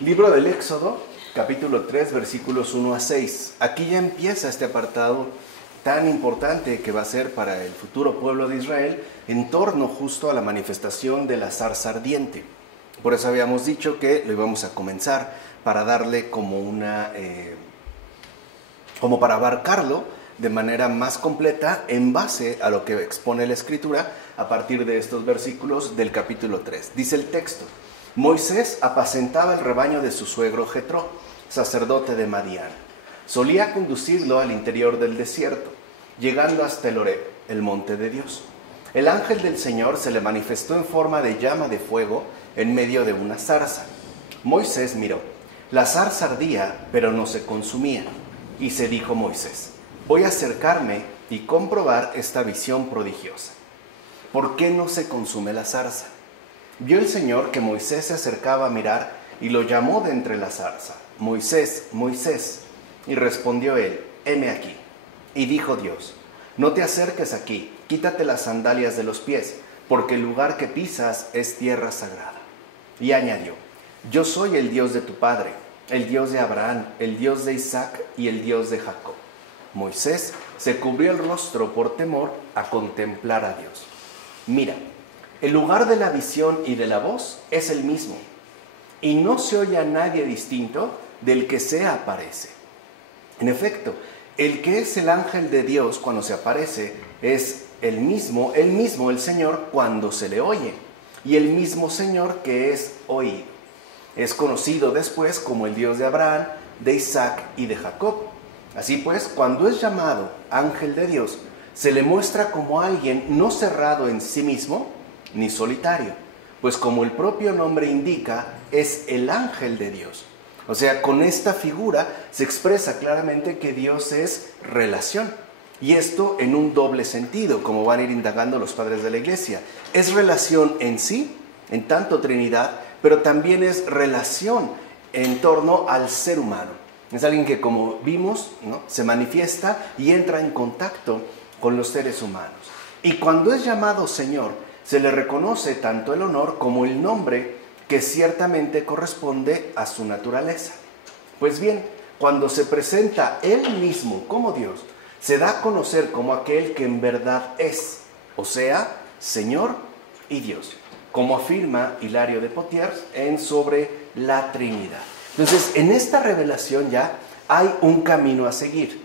Libro del Éxodo, capítulo 3, versículos 1 a 6. Aquí ya empieza este apartado tan importante que va a ser para el futuro pueblo de Israel en torno justo a la manifestación de la zarza ardiente. Por eso habíamos dicho que lo íbamos a comenzar para darle como como para abarcarlo de manera más completa en base a lo que expone la Escritura a partir de estos versículos del capítulo 3. Dice el texto: Moisés apacentaba el rebaño de su suegro Jetro, sacerdote de Madián. Solía conducirlo al interior del desierto, llegando hasta el Horeb, el monte de Dios. El ángel del Señor se le manifestó en forma de llama de fuego en medio de una zarza. Moisés miró. La zarza ardía, pero no se consumía. Y se dijo Moisés: voy a acercarme y comprobar esta visión prodigiosa. ¿Por qué no se consume la zarza? Vio el Señor que Moisés se acercaba a mirar y lo llamó de entre la zarza: Moisés, Moisés. Y respondió él: heme aquí. Y dijo Dios: no te acerques aquí, quítate las sandalias de los pies, porque el lugar que pisas es tierra sagrada. Y añadió: yo soy el Dios de tu padre, el Dios de Abraham, el Dios de Isaac y el Dios de Jacob. Moisés se cubrió el rostro por temor a contemplar a Dios. Mira, el lugar de la visión y de la voz es el mismo, y no se oye a nadie distinto del que se aparece. En efecto, el que es el ángel de Dios cuando se aparece es el mismo, el Señor cuando se le oye, y el mismo Señor que es oído. Es conocido después como el Dios de Abraham, de Isaac y de Jacob. Así pues, cuando es llamado ángel de Dios, se le muestra como alguien no cerrado en sí mismo, ni solitario, pues como el propio nombre indica, es el ángel de Dios. O sea, con esta figura se expresa claramente que Dios es relación. Y esto en un doble sentido, como van a ir indagando los padres de la iglesia. Es relación en sí, en tanto Trinidad, pero también es relación en torno al ser humano. Es alguien que, como vimos, ¿no?, se manifiesta y entra en contacto con los seres humanos. Y cuando es llamado Señor, se le reconoce tanto el honor como el nombre que ciertamente corresponde a su naturaleza. Pues bien, cuando se presenta Él mismo como Dios, se da a conocer como aquel que en verdad es, o sea, Señor y Dios, como afirma Hilario de Poitiers en Sobre la Trinidad. Entonces, en esta revelación ya hay un camino a seguir,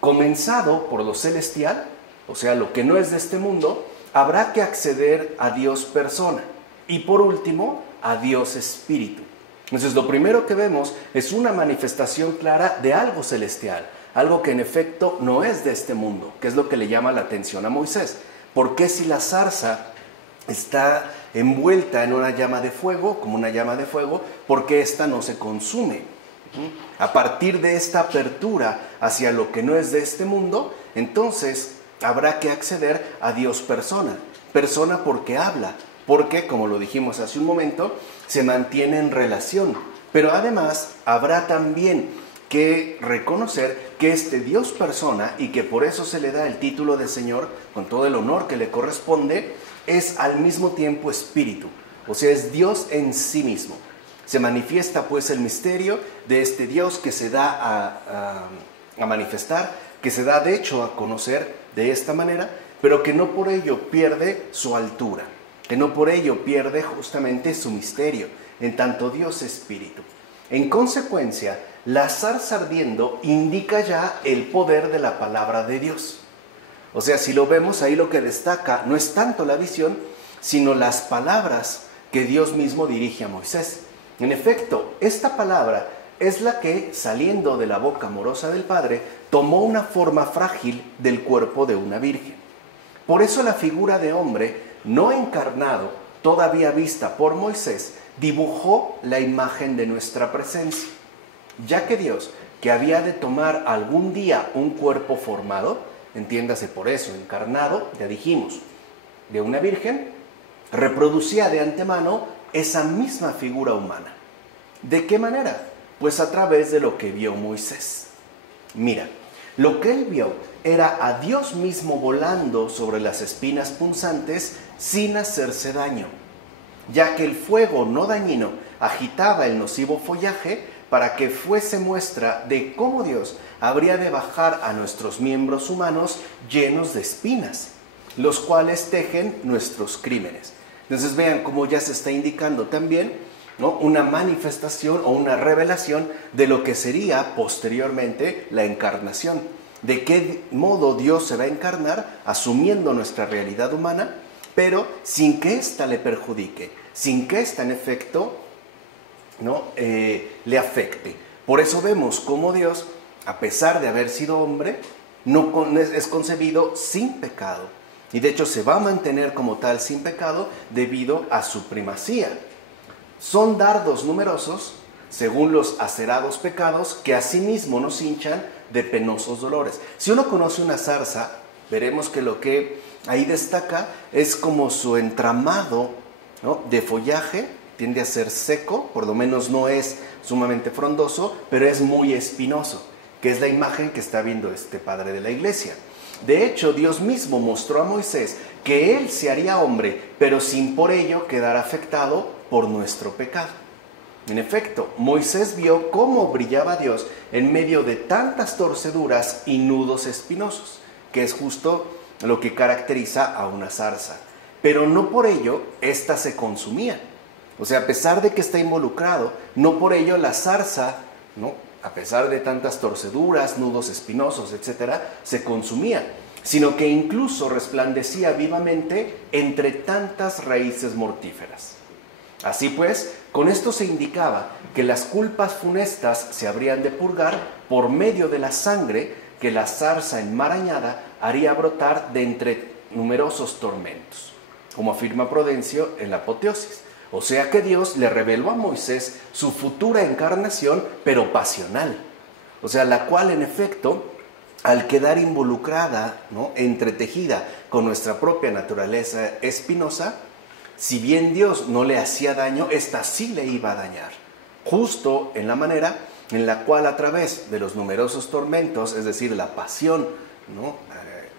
comenzado por lo celestial, o sea, lo que no es de este mundo. Habrá que acceder a Dios persona y por último a Dios espíritu. Entonces lo primero que vemos es una manifestación clara de algo celestial, algo que en efecto no es de este mundo, que es lo que le llama la atención a Moisés. ¿Por qué si la zarza está envuelta en una llama de fuego, como una llama de fuego, por qué esta no se consume? A partir de esta apertura hacia lo que no es de este mundo, entonces habrá que acceder a Dios persona. Persona porque habla, porque, como lo dijimos hace un momento, se mantiene en relación. Pero además habrá también que reconocer que este Dios persona, y que por eso se le da el título de Señor, con todo el honor que le corresponde, es al mismo tiempo espíritu. O sea, es Dios en sí mismo. Se manifiesta pues el misterio de este Dios que se da a manifestar, que se da de hecho a conocer de esta manera, pero que no por ello pierde su altura, que no por ello pierde justamente su misterio, en tanto Dios espíritu. En consecuencia, la zarza ardiendo indica ya el poder de la palabra de Dios. O sea, si lo vemos ahí, lo que destaca no es tanto la visión, sino las palabras que Dios mismo dirige a Moisés. En efecto, esta palabra es la que, saliendo de la boca amorosa del Padre, tomó una forma frágil del cuerpo de una virgen. Por eso la figura de hombre no encarnado, todavía vista por Moisés, dibujó la imagen de nuestra presencia, ya que Dios, que había de tomar algún día un cuerpo formado, entiéndase por eso, encarnado, ya dijimos, de una virgen, reproducía de antemano esa misma figura humana. ¿De qué manera? Pues a través de lo que vio Moisés. Mira, lo que él vio era a Dios mismo volando sobre las espinas punzantes sin hacerse daño, ya que el fuego no dañino agitaba el nocivo follaje para que fuese muestra de cómo Dios habría de bajar a nuestros miembros humanos llenos de espinas, los cuales tejen nuestros crímenes. Entonces vean cómo ya se está indicando también, ¿no?, una manifestación o una revelación de lo que sería posteriormente la encarnación. De qué modo Dios se va a encarnar asumiendo nuestra realidad humana, pero sin que ésta le perjudique, sin que ésta en efecto, ¿no?, le afecte. Por eso vemos cómo Dios, a pesar de haber sido hombre, es concebido sin pecado. Y de hecho se va a mantener como tal sin pecado debido a su primacía. Son dardos numerosos, según los acerados pecados, que asimismo nos hinchan de penosos dolores. Si uno conoce una zarza, veremos que lo que ahí destaca es como su entramado, ¿no?, de follaje, tiende a ser seco, por lo menos no es sumamente frondoso, pero es muy espinoso, que es la imagen que está viendo este padre de la iglesia. De hecho, Dios mismo mostró a Moisés que él se haría hombre, pero sin por ello quedar afectado por nuestro pecado. En efecto, Moisés vio cómo brillaba Dios en medio de tantas torceduras y nudos espinosos, que es justo lo que caracteriza a una zarza. Pero no por ello ésta se consumía. O sea, a pesar de que está involucrado, no por ello la zarza, ¿no?, a pesar de tantas torceduras, nudos espinosos, etcétera, se consumía, sino que incluso resplandecía vivamente entre tantas raíces mortíferas. Así pues, con esto se indicaba que las culpas funestas se habrían de purgar por medio de la sangre que la zarza enmarañada haría brotar de entre numerosos tormentos, como afirma Prudencio en la Apoteosis. O sea que Dios le reveló a Moisés su futura encarnación, pero pasional. O sea, la cual en efecto, al quedar involucrada, ¿no?, entretejida con nuestra propia naturaleza espinosa, si bien Dios no le hacía daño, ésta sí le iba a dañar. Justo en la manera en la cual a través de los numerosos tormentos, es decir, la pasión, ¿no?,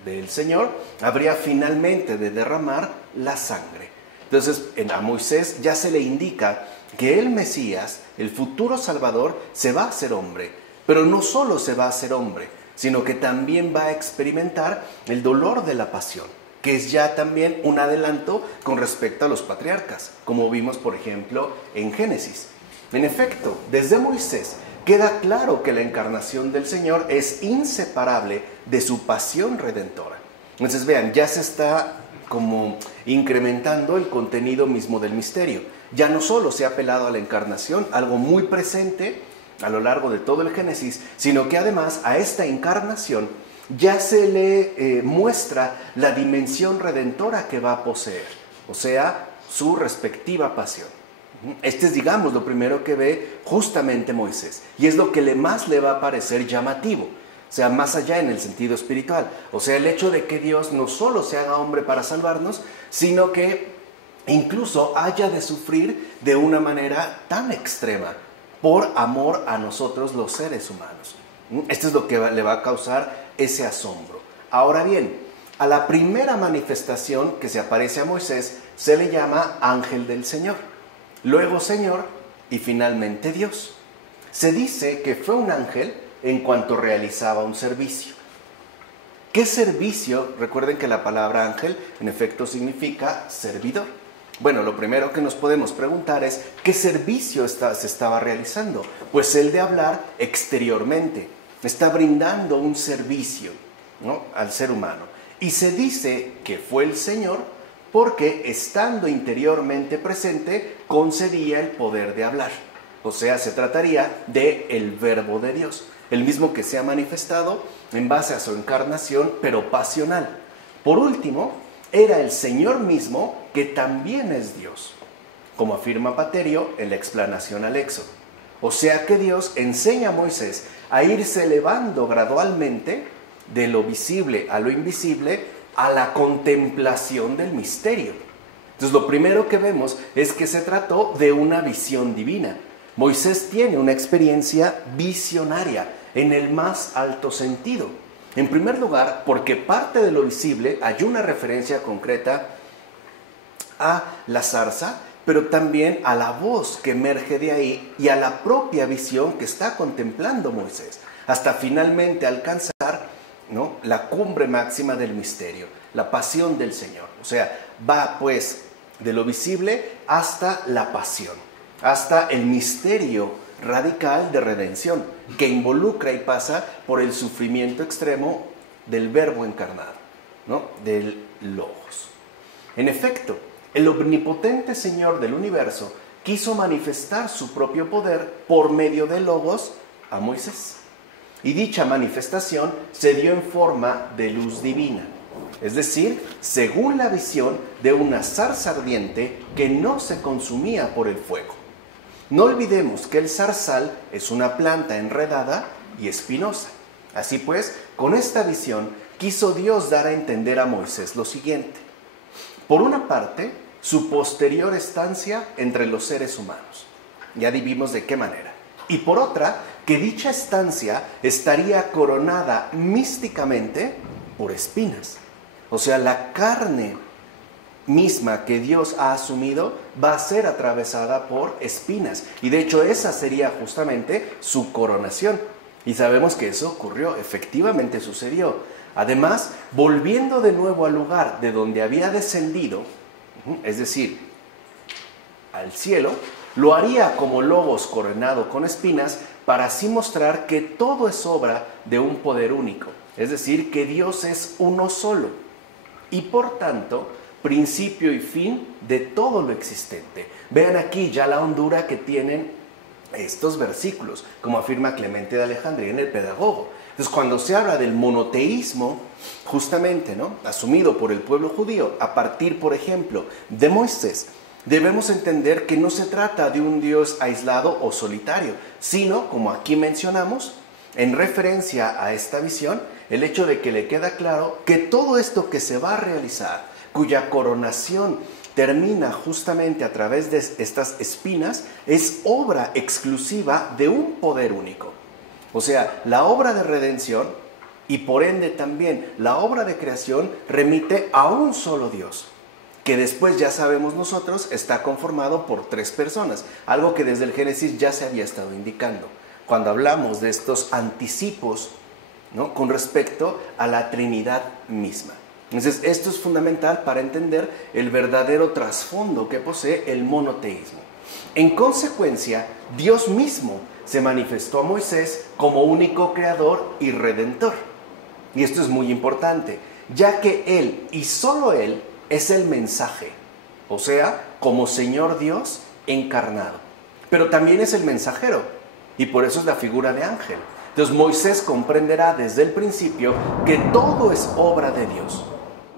del Señor, habría finalmente de derramar la sangre. Entonces, a Moisés ya se le indica que el Mesías, el futuro Salvador, se va a hacer hombre. Pero no solo se va a hacer hombre, sino que también va a experimentar el dolor de la pasión, que es ya también un adelanto con respecto a los patriarcas, como vimos, por ejemplo, en Génesis. En efecto, desde Moisés queda claro que la encarnación del Señor es inseparable de su pasión redentora. Entonces, vean, ya se está como incrementando el contenido mismo del misterio. Ya no solo se ha apelado a la encarnación, algo muy presente a lo largo de todo el Génesis, sino que además a esta encarnación ya se le muestra la dimensión redentora que va a poseer, o sea, su respectiva pasión. Este es, digamos, lo primero que ve justamente Moisés, y es lo que más le va a parecer llamativo. O sea, más allá en el sentido espiritual. O sea, el hecho de que Dios no solo se haga hombre para salvarnos, sino que incluso haya de sufrir de una manera tan extrema por amor a nosotros los seres humanos. Esto es lo que le va a causar ese asombro. Ahora bien, a la primera manifestación que se aparece a Moisés se le llama ángel del Señor, luego Señor y finalmente Dios. Se dice que fue un ángel en cuanto realizaba un servicio. ¿Qué servicio? Recuerden que la palabra ángel en efecto significa servidor. Bueno, lo primero que nos podemos preguntar es ¿qué servicio se estaba realizando? Pues el de hablar exteriormente. Está brindando un servicio, ¿no?, al ser humano. Y se dice que fue el Señor porque estando interiormente presente concedía el poder de hablar. O sea, se trataría del Verbo de Dios, el mismo que se ha manifestado en base a su encarnación, pero pasional. Por último, era el Señor mismo, que también es Dios, como afirma Paterio en la explanación al Éxodo. O sea que Dios enseña a Moisés a irse elevando gradualmente de lo visible a lo invisible, a la contemplación del misterio. Entonces, lo primero que vemos es que se trató de una visión divina. Moisés tiene una experiencia visionaria en el más alto sentido. En primer lugar, porque parte de lo visible hay una referencia concreta a la zarza pero también a la voz que emerge de ahí y a la propia visión que está contemplando Moisés, hasta finalmente alcanzar, ¿no?, la cumbre máxima del misterio, la pasión del Señor. O sea, va pues de lo visible hasta la pasión, hasta el misterio radical de redención, que involucra y pasa por el sufrimiento extremo del Verbo encarnado, ¿no?, del Logos. En efecto, el omnipotente Señor del universo quiso manifestar su propio poder por medio del Logos a Moisés. Y dicha manifestación se dio en forma de luz divina, es decir, según la visión de una zarza ardiente que no se consumía por el fuego. No olvidemos que el zarzal es una planta enredada y espinosa. Así pues, con esta visión quiso Dios dar a entender a Moisés lo siguiente. Por una parte, su posterior estancia entre los seres humanos. Ya vimos de qué manera. Y por otra, que dicha estancia estaría coronada místicamente por espinas. O sea, la carne misma que Dios ha asumido va a ser atravesada por espinas. Y de hecho esa sería justamente su coronación. Y sabemos que eso ocurrió, efectivamente sucedió. Además, volviendo de nuevo al lugar de donde había descendido, es decir, al cielo, lo haría como logos coronado con espinas, para así mostrar que todo es obra de un poder único, es decir, que Dios es uno solo y por tanto principio y fin de todo lo existente. Vean aquí ya la hondura que tienen estos versículos, como afirma Clemente de Alejandría en el Pedagogo. Entonces, cuando se habla del monoteísmo, justamente, ¿no?, asumido por el pueblo judío a partir, por ejemplo, de Moisés, debemos entender que no se trata de un Dios aislado o solitario, sino, como aquí mencionamos, en referencia a esta visión, el hecho de que le queda claro que todo esto que se va a realizar, cuya coronación termina justamente a través de estas espinas, es obra exclusiva de un poder único. O sea, la obra de redención y por ende también la obra de creación remite a un solo Dios, que después ya sabemos nosotros está conformado por tres personas, algo que desde el Génesis ya se había estado indicando, cuando hablamos de estos anticipos, ¿no?, con respecto a la Trinidad misma. Entonces, esto es fundamental para entender el verdadero trasfondo que posee el monoteísmo. En consecuencia, Dios mismo se manifestó a Moisés como único creador y redentor. Y esto es muy importante, ya que Él y solo Él es el mensaje, o sea, como Señor Dios encarnado. Pero también es el mensajero, y por eso es la figura de ángel. Entonces Moisés comprenderá desde el principio que todo es obra de Dios,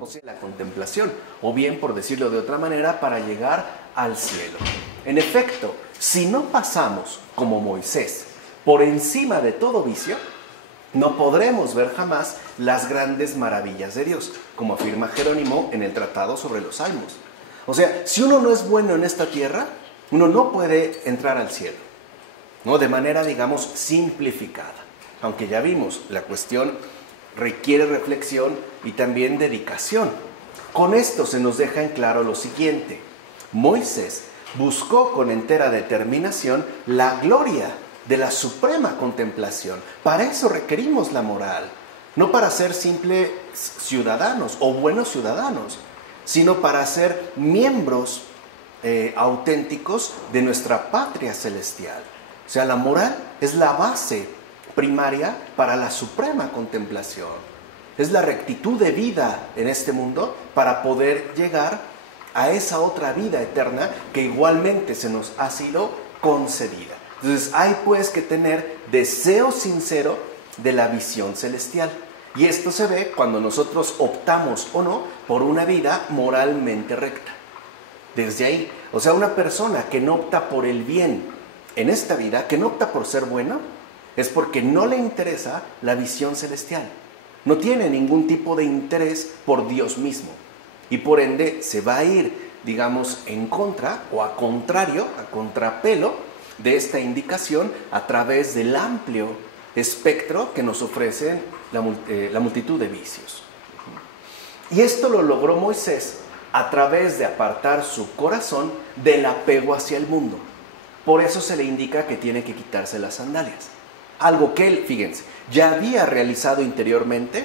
o sea, la contemplación, o bien, por decirlo de otra manera, para llegar al cielo. En efecto, si no pasamos, como Moisés, por encima de todo vicio, no podremos ver jamás las grandes maravillas de Dios, como afirma Jerónimo en el Tratado sobre los Salmos. O sea, si uno no es bueno en esta tierra, uno no puede entrar al cielo, ¿no?, de manera, digamos, simplificada. Aunque ya vimos, la cuestión requiere reflexión y también dedicación. Con esto se nos deja en claro lo siguiente: Moisés buscó con entera determinación la gloria de la suprema contemplación. Para eso requerimos la moral, no para ser simples ciudadanos o buenos ciudadanos, sino para ser miembros auténticos de nuestra patria celestial. O sea, la moral es la base primaria para la suprema contemplación. Es la rectitud de vida en este mundo para poder llegar a esa otra vida eterna que igualmente se nos ha sido concedida. Entonces hay pues que tener deseo sincero de la visión celestial. Y esto se ve cuando nosotros optamos o no por una vida moralmente recta. Desde ahí, o sea, una persona que no opta por el bien en esta vida, que no opta por ser bueno, es porque no le interesa la visión celestial. No tiene ningún tipo de interés por Dios mismo. Y por ende se va a ir, digamos, en contra o a contrario, a contrapelo de esta indicación a través del amplio espectro que nos ofrecen la multitud de vicios. Y esto lo logró Moisés a través de apartar su corazón del apego hacia el mundo. Por eso se le indica que tiene que quitarse las sandalias. Algo que él, fíjense, ya había realizado interiormente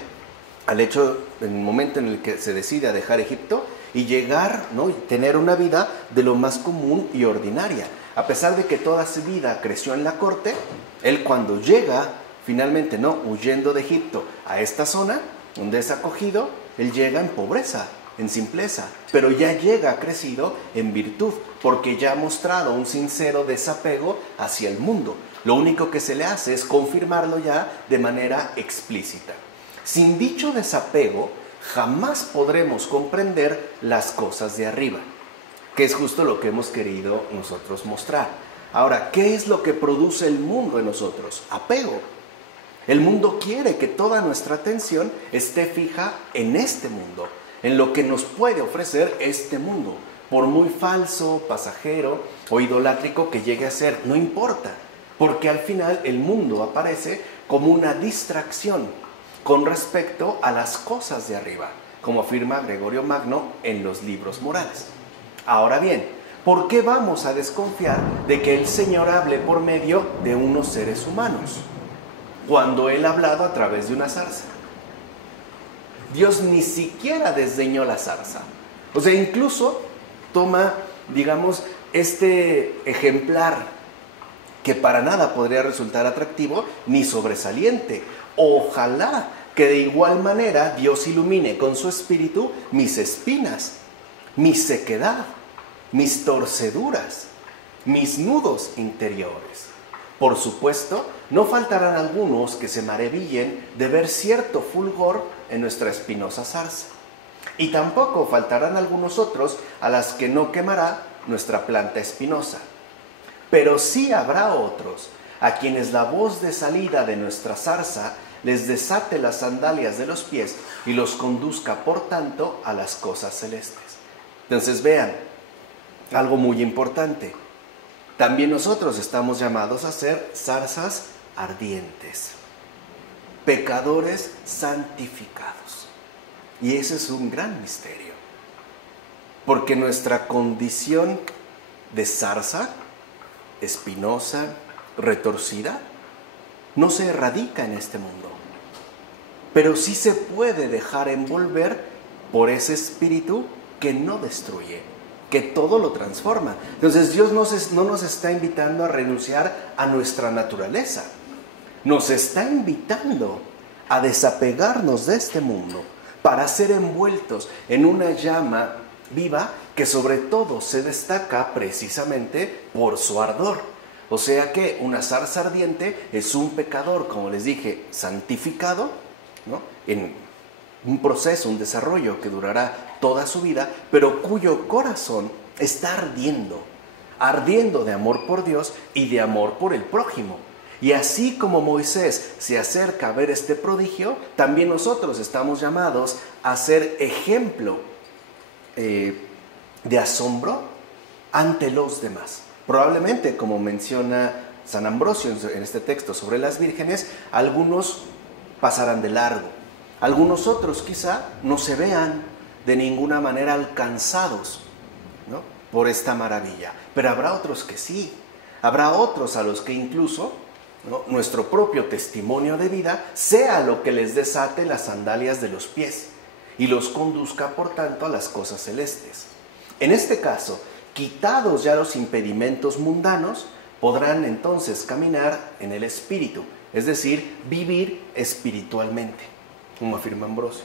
al hecho, en el momento en el que se decide a dejar Egipto y llegar, ¿no?, y tener una vida de lo más común y ordinaria. A pesar de que toda su vida creció en la corte, él cuando llega, finalmente, ¿no?, huyendo de Egipto a esta zona donde es acogido, él llega en pobreza, en simpleza, pero ya llega crecido en virtud, porque ya ha mostrado un sincero desapego hacia el mundo. Lo único que se le hace es confirmarlo ya de manera explícita. Sin dicho desapego, jamás podremos comprender las cosas de arriba, que es justo lo que hemos querido nosotros mostrar. Ahora, ¿qué es lo que produce el mundo en nosotros? Apego. El mundo quiere que toda nuestra atención esté fija en este mundo, en lo que nos puede ofrecer este mundo, por muy falso, pasajero o idolátrico que llegue a ser, no importa, porque al final el mundo aparece como una distracción con respecto a las cosas de arriba, como afirma Gregorio Magno en los libros morales. Ahora bien, ¿por qué vamos a desconfiar de que el Señor hable por medio de unos seres humanos, cuando Él ha hablado a través de una zarza? Dios ni siquiera desdeñó la zarza. O sea, incluso toma, digamos, este ejemplar que para nada podría resultar atractivo ni sobresaliente. Ojalá que de igual manera Dios ilumine con su espíritu mis espinas, mi sequedad, mis torceduras, mis nudos interiores. Por supuesto, no faltarán algunos que se maravillen de ver cierto fulgor en nuestra espinosa zarza. Y tampoco faltarán algunos otros a las que no quemará nuestra planta espinosa. Pero sí habrá otros a quienes la voz de salida de nuestra zarza les desate las sandalias de los pies y los conduzca, por tanto, a las cosas celestes. Entonces vean, algo muy importante. También nosotros estamos llamados a ser zarzas ardientes, pecadores santificados. Y ese es un gran misterio, porque nuestra condición de zarza, espinosa, retorcida, no se erradica en este mundo, pero sí se puede dejar envolver por ese espíritu que no destruye, que todo lo transforma. Entonces Dios no nos está invitando a renunciar a nuestra naturaleza, nos está invitando a desapegarnos de este mundo para ser envueltos en una llama viva que sobre todo se destaca precisamente por su ardor. O sea que una zarza ardiente es un pecador, como les dije, santificado, ¿no?, en un proceso, un desarrollo que durará toda su vida, pero cuyo corazón está ardiendo de amor por Dios y de amor por el prójimo. Y así como Moisés se acerca a ver este prodigio, también nosotros estamos llamados a ser ejemplo de asombro ante los demás. Probablemente, como menciona San Ambrosio en este texto sobre las vírgenes, algunos pasarán de largo. Algunos otros quizá no se vean de ninguna manera alcanzados, ¿no?, por esta maravilla. Pero habrá otros que sí. Habrá otros a los que incluso, ¿no?, nuestro propio testimonio de vida sea lo que les desate las sandalias de los pies y los conduzca, por tanto, a las cosas celestes. En este caso, quitados ya los impedimentos mundanos, podrán entonces caminar en el espíritu, es decir, vivir espiritualmente, como afirma Ambrosio.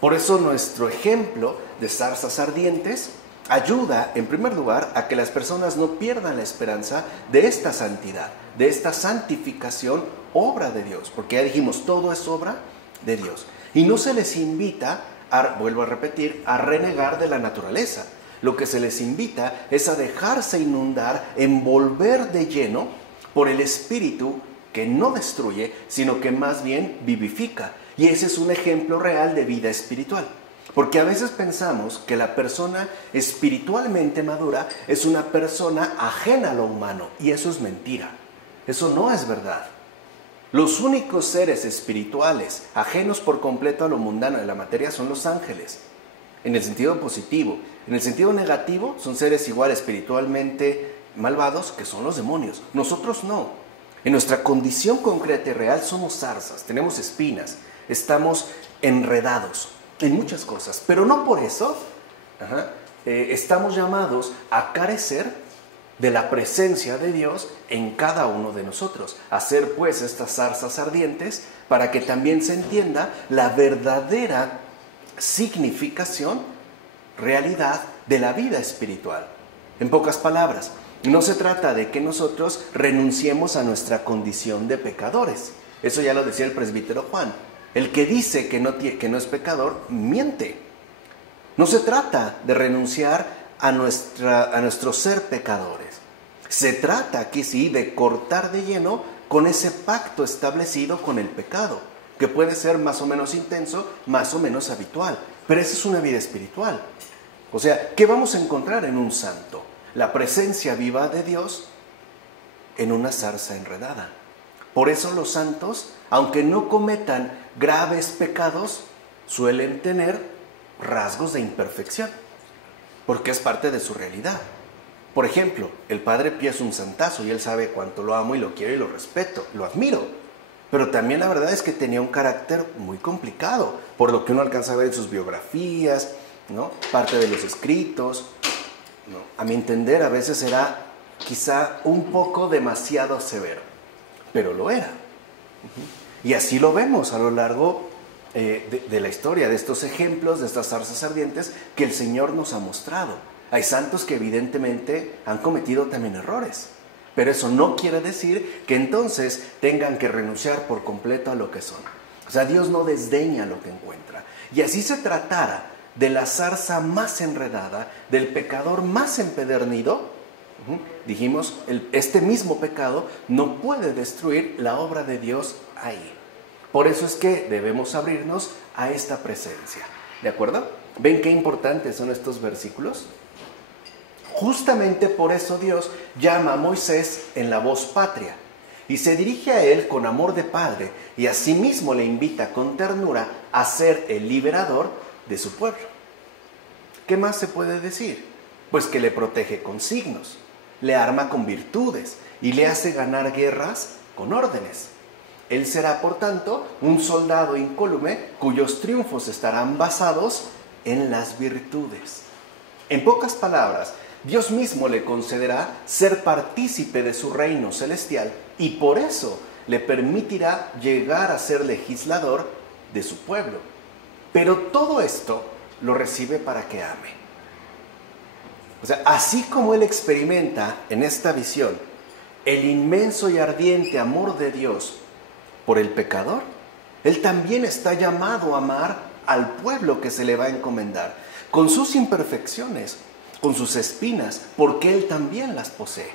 Por eso nuestro ejemplo de zarzas ardientes ayuda, en primer lugar, a que las personas no pierdan la esperanza de esta santidad, de esta santificación, obra de Dios, porque ya dijimos, todo es obra de Dios. Y no se les invita, vuelvo a repetir, a renegar de la naturaleza. Lo que se les invita es a dejarse inundar, envolver de lleno por el Espíritu que no destruye, sino que más bien vivifica. Y ese es un ejemplo real de vida espiritual. Porque a veces pensamos que la persona espiritualmente madura es una persona ajena a lo humano, y eso es mentira. Eso no es verdad. Los únicos seres espirituales ajenos por completo a lo mundano de la materia son los ángeles. en el sentido positivo. En el sentido negativo, son seres igual espiritualmente malvados que son los demonios. Nosotros no. En nuestra condición concreta y real somos zarzas, tenemos espinas, estamos enredados en muchas cosas, pero no por eso estamos llamados a carecer de la presencia de Dios en cada uno de nosotros. Hacer pues estas zarzas ardientes para que también se entienda la verdadera significación, realidad de la vida espiritual. En pocas palabras, no se trata de que nosotros renunciemos a nuestra condición de pecadores. Eso ya lo decía el presbítero Juan. El que dice que no es pecador, miente. No se trata de renunciar a nuestro ser pecadores. Se trata aquí sí de cortar de lleno con ese pacto establecido con el pecado, que puede ser más o menos intenso, más o menos habitual. Pero esa es una vida espiritual. O sea, ¿qué vamos a encontrar en un santo? La presencia viva de Dios en una zarza enredada. Por eso los santos, aunque no cometan graves pecados, suelen tener rasgos de imperfección, porque es parte de su realidad. Por ejemplo, el Padre Pío es un santazo y él sabe cuánto lo amo y lo quiero y lo respeto, lo admiro. Pero también la verdad es que tenía un carácter muy complicado, por lo que uno alcanza a ver en sus biografías, ¿no? Parte de los escritos. ¿No? A mi entender, a veces era quizá un poco demasiado severo, pero lo era. Y así lo vemos a lo largo de la historia, de estos ejemplos, de estas zarzas ardientes que el Señor nos ha mostrado. Hay santos que evidentemente han cometido también errores, pero eso no quiere decir que entonces tengan que renunciar por completo a lo que son. O sea, Dios no desdeña lo que encuentra. Y así se tratara de la zarza más enredada, del pecador más empedernido, dijimos, este mismo pecado no puede destruir la obra de Dios ahí. Por eso es que debemos abrirnos a esta presencia. ¿De acuerdo? ¿Ven qué importantes son estos versículos? Justamente por eso Dios llama a Moisés en la voz patria y se dirige a él con amor de padre y asimismo le invita con ternura a ser el liberador de su pueblo. ¿Qué más se puede decir? Pues que le protege con signos, le arma con virtudes y le hace ganar guerras con órdenes. Él será, por tanto, un soldado incólume cuyos triunfos estarán basados en las virtudes. En pocas palabras, Dios mismo le concederá ser partícipe de su reino celestial y por eso le permitirá llegar a ser legislador de su pueblo. Pero todo esto lo recibe para que ame. O sea, así como él experimenta en esta visión el inmenso y ardiente amor de Dios por el pecador, él también está llamado a amar al pueblo que se le va a encomendar, con sus imperfecciones, con sus espinas, porque él también las posee.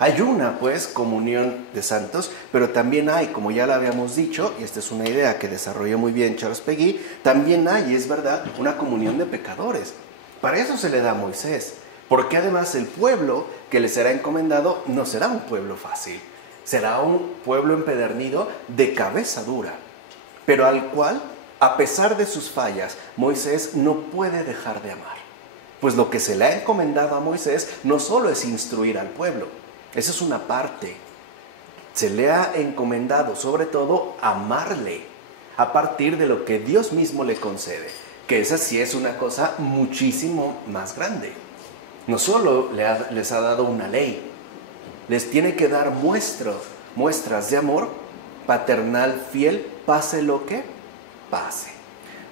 Hay una, pues, comunión de santos, pero también hay, como ya lo habíamos dicho, y esta es una idea que desarrolló muy bien Charles Peguy, también hay, es verdad, una comunión de pecadores. Para eso se le da a Moisés, porque además el pueblo que le será encomendado no será un pueblo fácil, será un pueblo empedernido de cabeza dura, pero al cual, a pesar de sus fallas, Moisés no puede dejar de amar. Pues lo que se le ha encomendado a Moisés no solo es instruir al pueblo, esa es una parte. Se le ha encomendado sobre todo amarle a partir de lo que Dios mismo le concede, que esa sí es una cosa muchísimo más grande. No solo les ha dado una ley, les tiene que dar muestras de amor paternal fiel, pase lo que pase.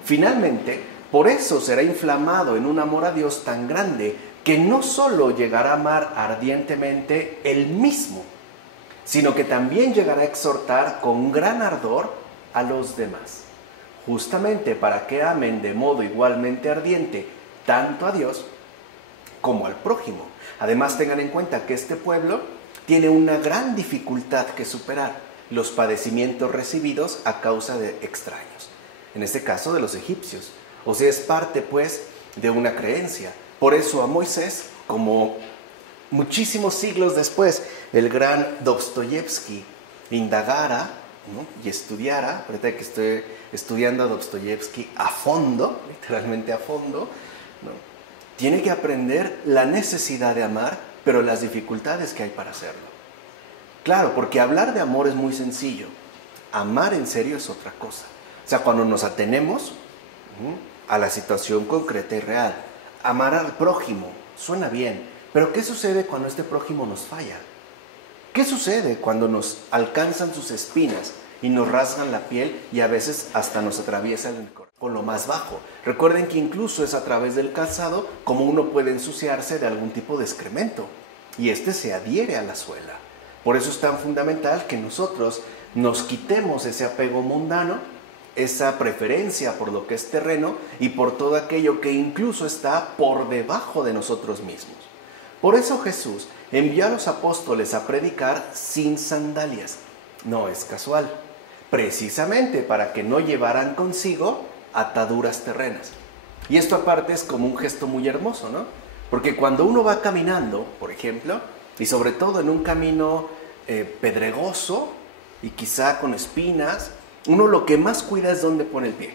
Finalmente, por eso será inflamado en un amor a Dios tan grande que no solo llegará a amar ardientemente él mismo, sino que también llegará a exhortar con gran ardor a los demás, justamente para que amen de modo igualmente ardiente tanto a Dios como al prójimo. Además, tengan en cuenta que este pueblo tiene una gran dificultad que superar: los padecimientos recibidos a causa de extraños, en este caso de los egipcios. O sea, es parte pues de una creencia. Por eso a Moisés, como muchísimos siglos después el gran Dostoyevsky indagara ¿no? Y estudiara, ahorita que estoy estudiando a Dostoyevsky a fondo, literalmente a fondo, ¿no? Tiene que aprender la necesidad de amar, pero las dificultades que hay para hacerlo. Claro, porque hablar de amor es muy sencillo. Amar en serio es otra cosa. O sea, cuando nos atenemos a la situación concreta y real. Amar al prójimo suena bien, pero ¿qué sucede cuando este prójimo nos falla? ¿Qué sucede cuando nos alcanzan sus espinas y nos rasgan la piel y a veces hasta nos atraviesan el corazón con lo más bajo? Recuerden que incluso es a través del calzado como uno puede ensuciarse de algún tipo de excremento y este se adhiere a la suela. Por eso es tan fundamental que nosotros nos quitemos ese apego mundano, esa preferencia por lo que es terreno y por todo aquello que incluso está por debajo de nosotros mismos. Por eso Jesús envió a los apóstoles a predicar sin sandalias. No es casual, precisamente para que no llevaran consigo ataduras terrenas. Y esto aparte es como un gesto muy hermoso, ¿no? Porque cuando uno va caminando, por ejemplo, y sobre todo en un camino pedregoso y quizá con espinas, uno lo que más cuida es dónde pone el pie.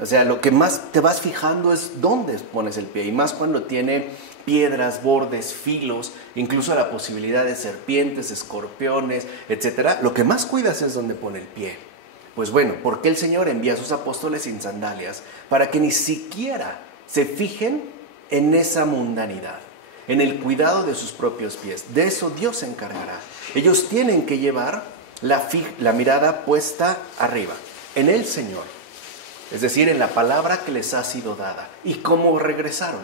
O sea, lo que más te vas fijando es dónde pones el pie, y más cuando tiene piedras, bordes, filos, incluso la posibilidad de serpientes, escorpiones, etc. Lo que más cuidas es dónde pone el pie. Pues bueno, ¿por qué el Señor envía a sus apóstoles sin sandalias? Para que ni siquiera se fijen en esa mundanidad, en el cuidado de sus propios pies. De eso Dios se encargará. Ellos tienen que llevar la mirada puesta arriba, en el Señor, es decir, en la palabra que les ha sido dada. ¿Y cómo regresaron?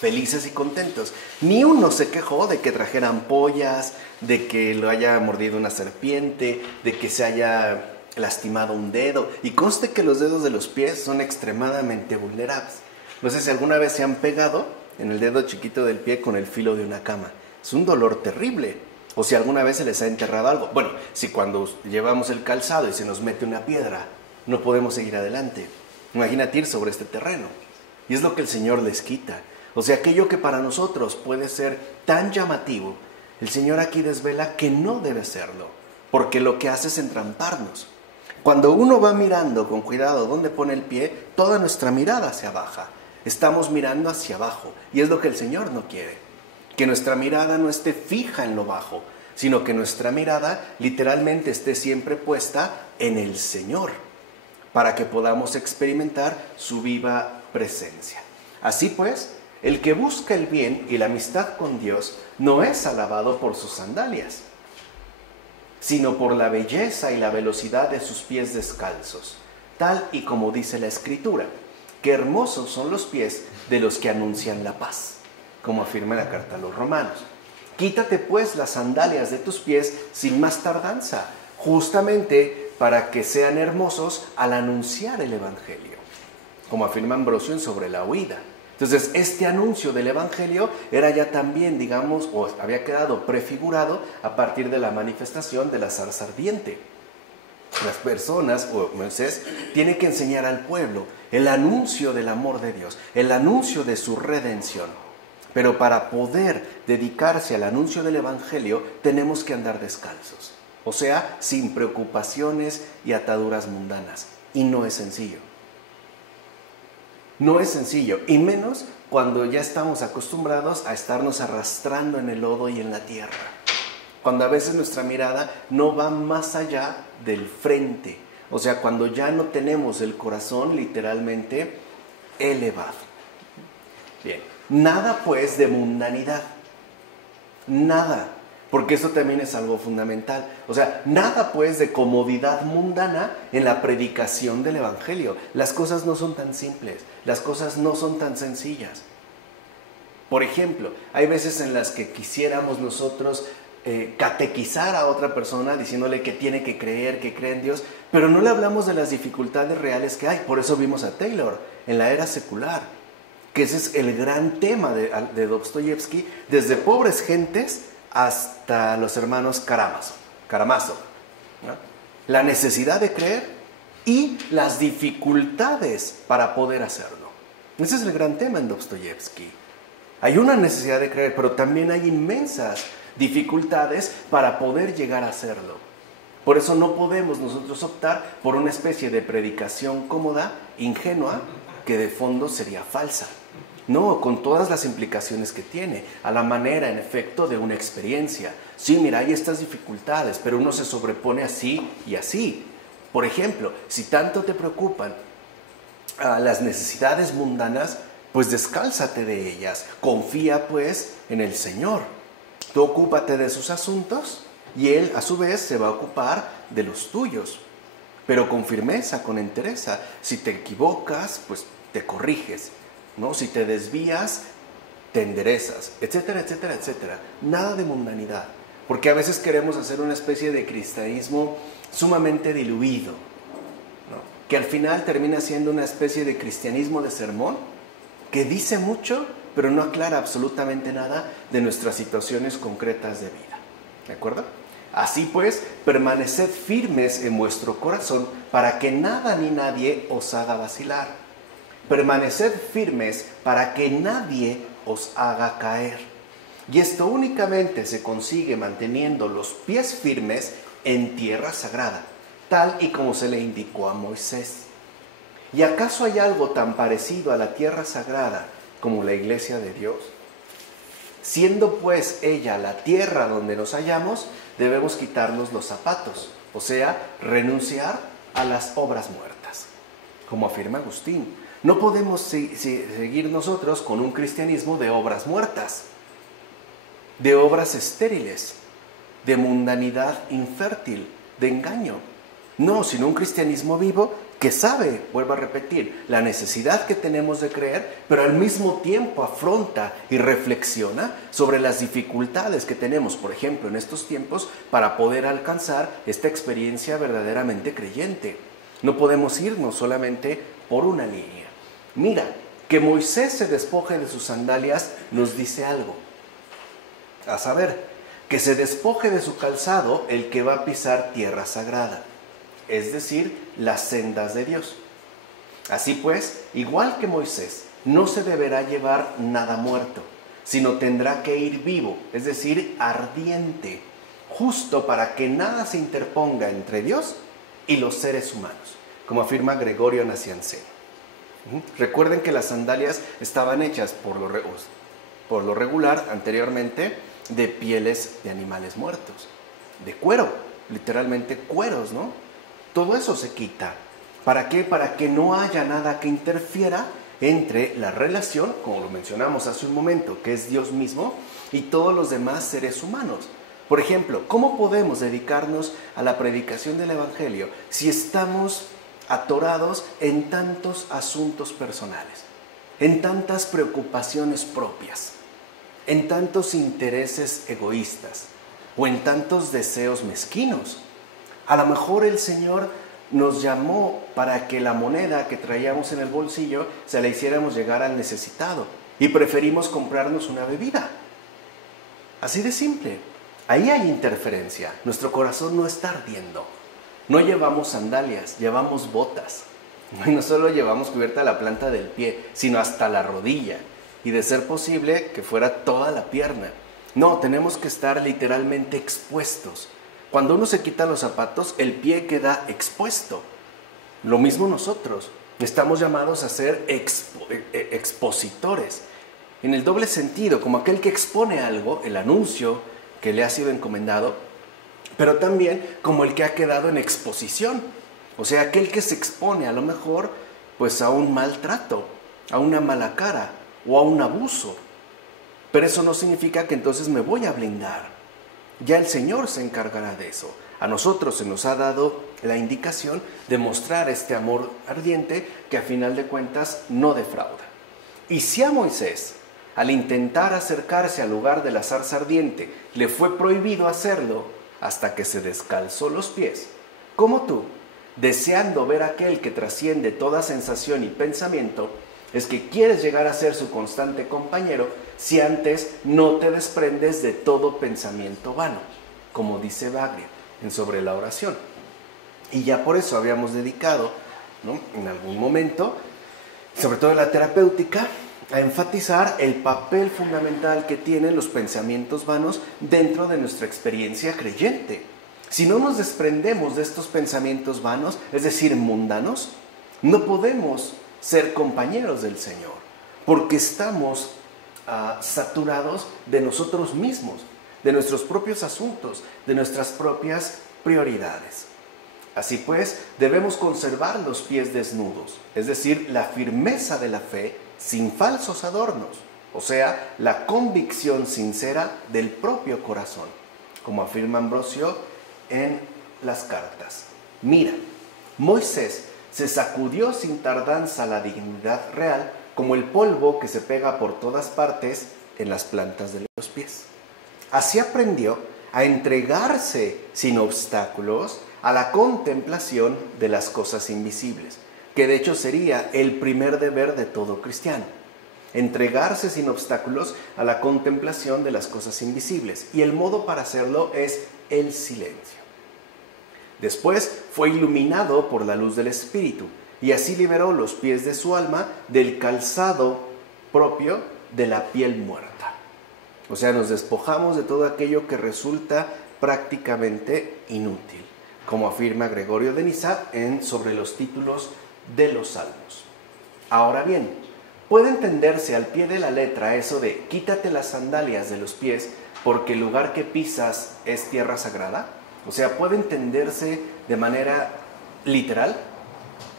Felices y contentos. Ni uno se quejó de que trajeran pollas, de que lo haya mordido una serpiente, de que se haya lastimado un dedo. Y conste que los dedos de los pies son extremadamente vulnerables. No sé si alguna vez se han pegado en el dedo chiquito del pie con el filo de una cama. Es un dolor terrible. O si alguna vez se les ha enterrado algo. Bueno, si cuando llevamos el calzado y se nos mete una piedra, no podemos seguir adelante. Imagínate ir sobre este terreno. Y es lo que el Señor les quita. O sea, aquello que para nosotros puede ser tan llamativo, el Señor aquí desvela que no debe serlo, porque lo que hace es entramparnos. Cuando uno va mirando con cuidado dónde pone el pie, toda nuestra mirada se abaja. Estamos mirando hacia abajo, y es lo que el Señor no quiere. Que nuestra mirada no esté fija en lo bajo, sino que nuestra mirada literalmente esté siempre puesta en el Señor, para que podamos experimentar su viva presencia. Así pues, el que busca el bien y la amistad con Dios no es alabado por sus sandalias, sino por la belleza y la velocidad de sus pies descalzos, tal y como dice la Escritura, que hermosos son los pies de los que anuncian la paz, como afirma la carta a los Romanos. Quítate pues las sandalias de tus pies sin más tardanza, justamente para que sean hermosos al anunciar el Evangelio, como afirma Ambrosio en Sobre la Huida. Entonces, este anuncio del Evangelio era ya también, digamos, o había quedado prefigurado a partir de la manifestación de la zarza ardiente. Las personas, o Moisés, tiene que enseñar al pueblo el anuncio del amor de Dios, el anuncio de su redención. Pero para poder dedicarse al anuncio del Evangelio, tenemos que andar descalzos. O sea, sin preocupaciones y ataduras mundanas. Y no es sencillo. No es sencillo, y menos cuando ya estamos acostumbrados a estarnos arrastrando en el lodo y en la tierra. Cuando a veces nuestra mirada no va más allá del frente. O sea, cuando ya no tenemos el corazón literalmente elevado. Bien, nada pues de mundanidad. Nada. Porque eso también es algo fundamental. O sea, nada pues de comodidad mundana en la predicación del Evangelio. Las cosas no son tan simples, las cosas no son tan sencillas. Por ejemplo, hay veces en las que quisiéramos nosotros catequizar a otra persona diciéndole que tiene que creer, que cree en Dios, pero no le hablamos de las dificultades reales que hay. Por eso vimos a Taylor en la era secular, que ese es el gran tema de Dostoyevsky, desde pobres gentes hasta los hermanos Karamazov, ¿no? La necesidad de creer y las dificultades para poder hacerlo. Ese es el gran tema en Dostoyevsky. Hay una necesidad de creer, pero también hay inmensas dificultades para poder llegar a hacerlo. Por eso no podemos nosotros optar por una especie de predicación cómoda, ingenua, que de fondo sería falsa. No, con todas las implicaciones que tiene, a la manera, en efecto, de una experiencia. Sí, mira, hay estas dificultades, pero uno se sobrepone así y así. Por ejemplo, si tanto te preocupan las necesidades mundanas, pues descálzate de ellas. Confía, pues, en el Señor. Tú ocúpate de sus asuntos y Él, a su vez, se va a ocupar de los tuyos. Pero con firmeza, con entereza. Si te equivocas, pues te corriges, ¿no? Si te desvías, te enderezas, etcétera, etcétera, etcétera. Nada de mundanidad, porque a veces queremos hacer una especie de cristianismo sumamente diluido, ¿no? Que al final termina siendo una especie de cristianismo de sermón, que dice mucho, pero no aclara absolutamente nada de nuestras situaciones concretas de vida, ¿de acuerdo? Así pues, permaneced firmes en vuestro corazón, para que nada ni nadie os haga vacilar. Permaneced firmes para que nadie os haga caer. Y esto únicamente se consigue manteniendo los pies firmes en tierra sagrada, tal y como se le indicó a Moisés. ¿Y acaso hay algo tan parecido a la tierra sagrada como la iglesia de Dios? Siendo pues ella la tierra donde nos hallamos, debemos quitarnos los zapatos, o sea, renunciar a las obras muertas, como afirma Agustín. No podemos seguir nosotros con un cristianismo de obras muertas, de obras estériles, de mundanidad infértil, de engaño. No, sino un cristianismo vivo que sabe, vuelvo a repetir, la necesidad que tenemos de creer, pero al mismo tiempo afronta y reflexiona sobre las dificultades que tenemos, por ejemplo, en estos tiempos, para poder alcanzar esta experiencia verdaderamente creyente. No podemos irnos solamente por una línea. Mira, que Moisés se despoje de sus sandalias nos dice algo. A saber, que se despoje de su calzado el que va a pisar tierra sagrada, es decir, las sendas de Dios. Así pues, igual que Moisés, no se deberá llevar nada muerto, sino tendrá que ir vivo, es decir, ardiente, justo para que nada se interponga entre Dios y los seres humanos, como afirma Gregorio Nacianceno. Recuerden que las sandalias estaban hechas por lo regular anteriormente de pieles de animales muertos, de cuero, literalmente cueros, ¿no? Todo eso se quita. ¿Para qué? Para que no haya nada que interfiera entre la relación, como lo mencionamos hace un momento, que es Dios mismo, y todos los demás seres humanos. Por ejemplo, ¿cómo podemos dedicarnos a la predicación del Evangelio si estamos atorados en tantos asuntos personales, en tantas preocupaciones propias, en tantos intereses egoístas o en tantos deseos mezquinos? A lo mejor el Señor nos llamó para que la moneda que traíamos en el bolsillo se la hiciéramos llegar al necesitado y preferimos comprarnos una bebida. Así de simple. Ahí hay interferencia. Nuestro corazón no está ardiendo. No llevamos sandalias, llevamos botas. Y no solo llevamos cubierta la planta del pie, sino hasta la rodilla. Y de ser posible, que fuera toda la pierna. No, tenemos que estar literalmente expuestos. Cuando uno se quita los zapatos, el pie queda expuesto. Lo mismo nosotros. Estamos llamados a ser expositores. En el doble sentido, como aquel que expone algo, el anuncio que le ha sido encomendado, pero también como el que ha quedado en exposición. O sea, aquel que se expone a lo mejor pues a un maltrato, a una mala cara o a un abuso. Pero eso no significa que entonces me voy a blindar. Ya el Señor se encargará de eso. A nosotros se nos ha dado la indicación de mostrar este amor ardiente que a final de cuentas no defrauda. Y si a Moisés, al intentar acercarse al lugar de la zarza ardiente, le fue prohibido hacerlo hasta que se descalzó los pies, como tú, deseando ver aquel que trasciende toda sensación y pensamiento, es que quieres llegar a ser su constante compañero si antes no te desprendes de todo pensamiento vano, como dice Bagria en Sobre la Oración. Y ya por eso habíamos dedicado, ¿no?, en algún momento, sobre todo en la terapéutica, a enfatizar el papel fundamental que tienen los pensamientos vanos dentro de nuestra experiencia creyente. Si no nos desprendemos de estos pensamientos vanos, es decir, mundanos, no podemos ser compañeros del Señor, porque estamos saturados de nosotros mismos, de nuestros propios asuntos, de nuestras propias prioridades. Así pues, debemos conservar los pies desnudos, es decir, la firmeza de la fe sin falsos adornos, o sea, la convicción sincera del propio corazón, como afirma Ambrosio en las cartas. Mira, Moisés se sacudió sin tardanza la dignidad real como el polvo que se pega por todas partes en las plantas de los pies. Así aprendió a entregarse sin obstáculos a la contemplación de las cosas invisibles, que de hecho sería el primer deber de todo cristiano. Entregarse sin obstáculos a la contemplación de las cosas invisibles. Y el modo para hacerlo es el silencio. Después fue iluminado por la luz del Espíritu y así liberó los pies de su alma del calzado propio de la piel muerta. O sea, nos despojamos de todo aquello que resulta prácticamente inútil, como afirma Gregorio de Niza sobre los títulos de los salmos. Ahora bien, ¿puede entenderse al pie de la letra eso de quítate las sandalias de los pies porque el lugar que pisas es tierra sagrada? O sea, ¿puede entenderse de manera literal?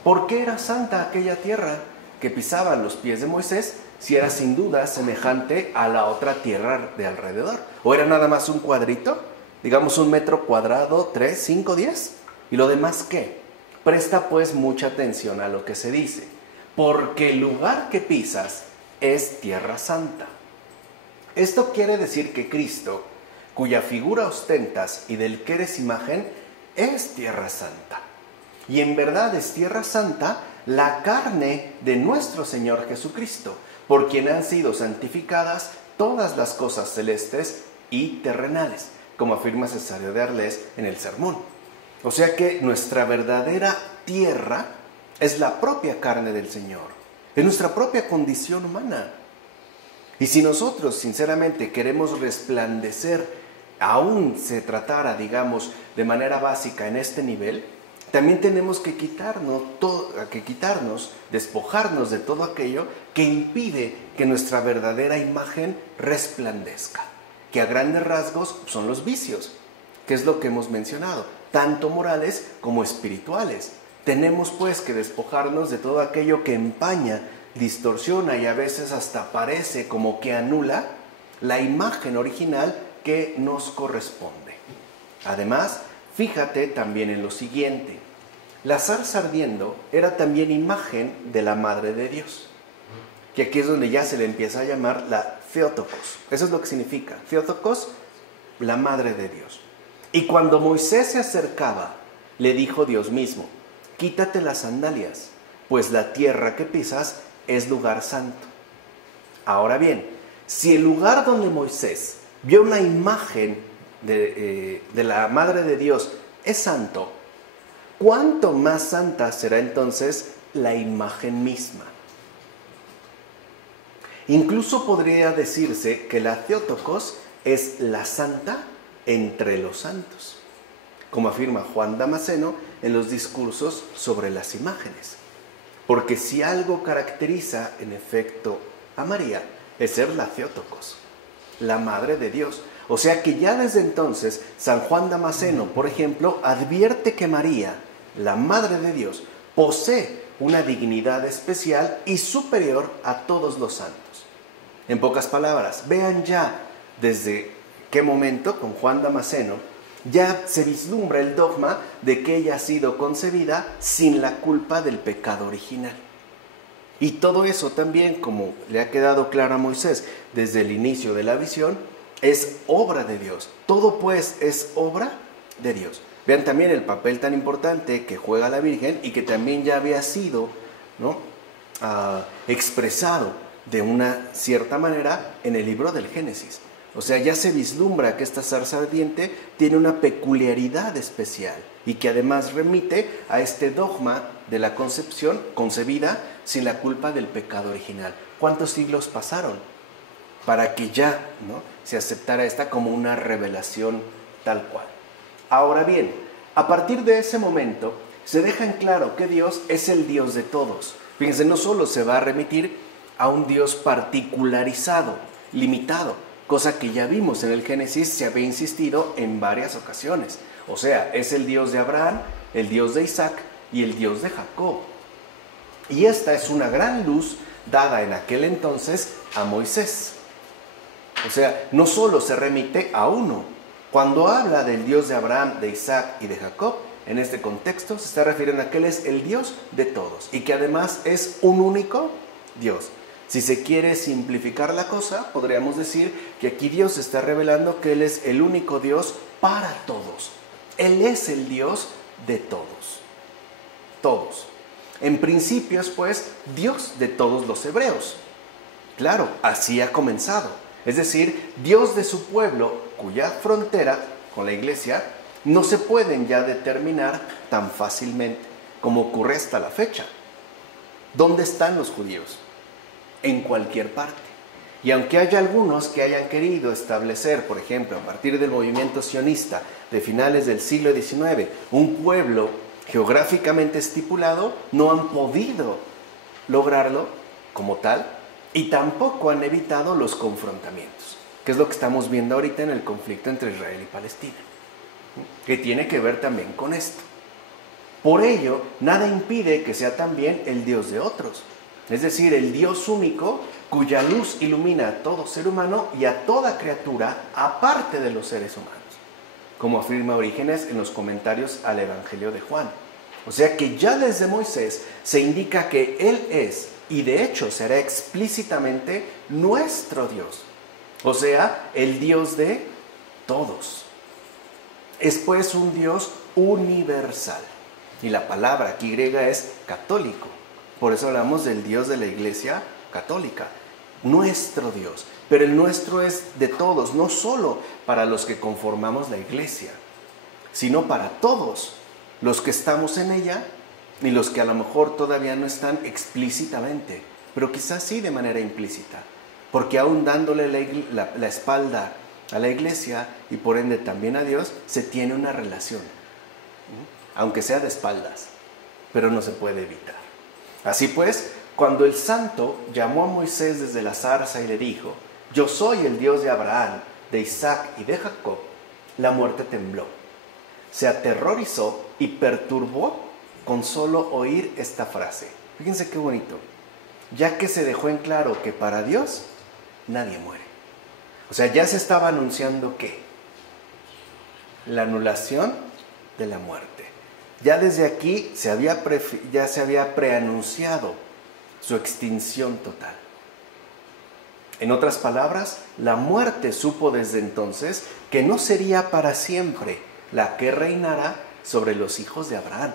¿Por qué era santa aquella tierra que pisaban los pies de Moisés si era sin duda semejante a la otra tierra de alrededor? ¿O era nada más un cuadrito? Digamos 1 metro cuadrado, 3, 5, 10. ¿Y lo demás qué? Presta pues mucha atención a lo que se dice. Porque el lugar que pisas es tierra santa. Esto quiere decir que Cristo, cuya figura ostentas y del que eres imagen, es tierra santa. Y en verdad es tierra santa la carne de nuestro Señor Jesucristo, por quien han sido santificadas todas las cosas celestes y terrenales, como afirma Cesario de Arles en el sermón. O sea que nuestra verdadera tierra es la propia carne del Señor, es nuestra propia condición humana. Y si nosotros sinceramente queremos resplandecer, aún se tratara, digamos, de manera básica en este nivel, también tenemos que quitarnos, despojarnos de todo aquello que impide que nuestra verdadera imagen resplandezca, que a grandes rasgos son los vicios, que es lo que hemos mencionado, tanto morales como espirituales. Tenemos pues que despojarnos de todo aquello que empaña, distorsiona y a veces hasta parece como que anula la imagen original que nos corresponde. Además, fíjate también en lo siguiente. La zarza ardiendo era también imagen de la Madre de Dios, que aquí es donde ya se le empieza a llamar la Theotokos. Eso es lo que significa. Theotokos, la Madre de Dios. Y cuando Moisés se acercaba, le dijo Dios mismo, quítate las sandalias, pues la tierra que pisas es lugar santo. Ahora bien, si el lugar donde Moisés vio una imagen de la Madre de Dios es santo, ¿cuánto más santa será entonces la imagen misma? Incluso podría decirse que la Theotokos es la santa entre los santos, como afirma Juan Damasceno en los discursos sobre las imágenes. Porque si algo caracteriza en efecto a María, es ser la Theotokos, la Madre de Dios. O sea que ya desde entonces San Juan Damasceno, por ejemplo, advierte que María, la Madre de Dios, posee una dignidad especial y superior a todos los santos. En pocas palabras, vean ya desde qué momento con Juan Damasceno ya se vislumbra el dogma de que ella ha sido concebida sin la culpa del pecado original. Y todo eso también, como le ha quedado claro a Moisés desde el inicio de la visión, es obra de Dios. Todo pues es obra de Dios. Vean también el papel tan importante que juega la Virgen y que también ya había sido, ¿no?, expresado de una cierta manera en el libro del Génesis. O sea, ya se vislumbra que esta zarza ardiente tiene una peculiaridad especial y que además remite a este dogma de la concepción concebida sin la culpa del pecado original. ¿Cuántos siglos pasaron para que ya, ¿no?, se aceptara esta como una revelación tal cual? Ahora bien, a partir de ese momento se deja en claro que Dios es el Dios de todos. Fíjense, no solo se va a remitir a un Dios particularizado, limitado, cosa que ya vimos en el Génesis, se había insistido en varias ocasiones. O sea, es el Dios de Abraham, el Dios de Isaac y el Dios de Jacob. Y esta es una gran luz dada en aquel entonces a Moisés. O sea, no solo se remite a uno. Cuando habla del Dios de Abraham, de Isaac y de Jacob, en este contexto se está refiriendo a que Él es el Dios de todos y que además es un único Dios. Si se quiere simplificar la cosa, podríamos decir que aquí Dios está revelando que Él es el único Dios para todos. Él es el Dios de todos. Todos. En principio es pues Dios de todos los hebreos. Claro, así ha comenzado. Es decir, Dios de su pueblo, cuya frontera con la iglesia no se pueden ya determinar tan fácilmente como ocurre hasta la fecha. ¿Dónde están los judíos? En cualquier parte. Y aunque haya algunos que hayan querido establecer, por ejemplo, a partir del movimiento sionista de finales del siglo XIX, un pueblo geográficamente estipulado, no han podido lograrlo como tal y tampoco han evitado los confrontamientos, que es lo que estamos viendo ahorita en el conflicto entre Israel y Palestina, que tiene que ver también con esto. Por ello, nada impide que sea también el Dios de otros, es decir, el Dios único cuya luz ilumina a todo ser humano y a toda criatura aparte de los seres humanos, como afirma Orígenes en los comentarios al Evangelio de Juan. O sea que ya desde Moisés se indica que Él es, y de hecho será explícitamente, nuestro Dios. O sea, el Dios de todos. Es pues un Dios universal. Y la palabra aquí griega es católico. Por eso hablamos del Dios de la Iglesia católica. Nuestro Dios. Pero el nuestro es de todos, no solo para los que conformamos la Iglesia, sino para todos los que estamos en ella y los que a lo mejor todavía no están explícitamente, pero quizás sí de manera implícita, porque aún dándole la espalda a la Iglesia y por ende también a Dios, se tiene una relación, aunque sea de espaldas, pero no se puede evitar. Así pues, cuando el santo llamó a Moisés desde la zarza y le dijo: yo soy el Dios de Abraham, de Isaac y de Jacob, la muerte tembló, se aterrorizó y perturbó con solo oír esta frase. Fíjense qué bonito, ya que se dejó en claro que para Dios nadie muere. O sea, ya se estaba anunciando ¿qué? La anulación de la muerte. Ya desde aquí ya se había preanunciado su extinción total. En otras palabras, la muerte supo desde entonces que no sería para siempre la que reinara sobre los hijos de Abraham,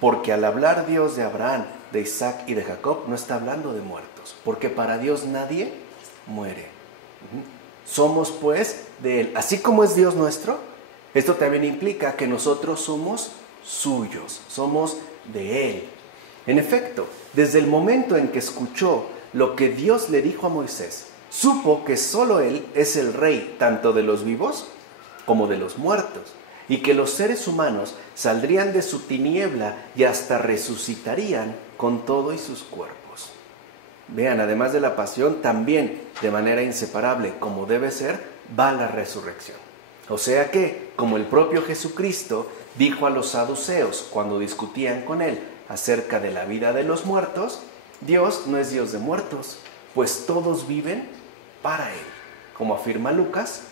porque al hablar Dios de Abraham, de Isaac y de Jacob, no está hablando de muertos, porque para Dios nadie muere. Somos pues de Él. Así como es Dios nuestro, esto también implica que nosotros somos suyos, somos de Él. En efecto, desde el momento en que escuchó lo que Dios le dijo a Moisés, supo que solo Él es el rey tanto de los vivos como de los muertos, y que los seres humanos saldrían de su tiniebla y hasta resucitarían con todo y sus cuerpos. Vean, además de la pasión, también de manera inseparable, como debe ser, va la resurrección. O sea que, como el propio Jesucristo dijo a los saduceos cuando discutían con Él acerca de la vida de los muertos, Dios no es Dios de muertos, pues todos viven para Él, como afirma Lucas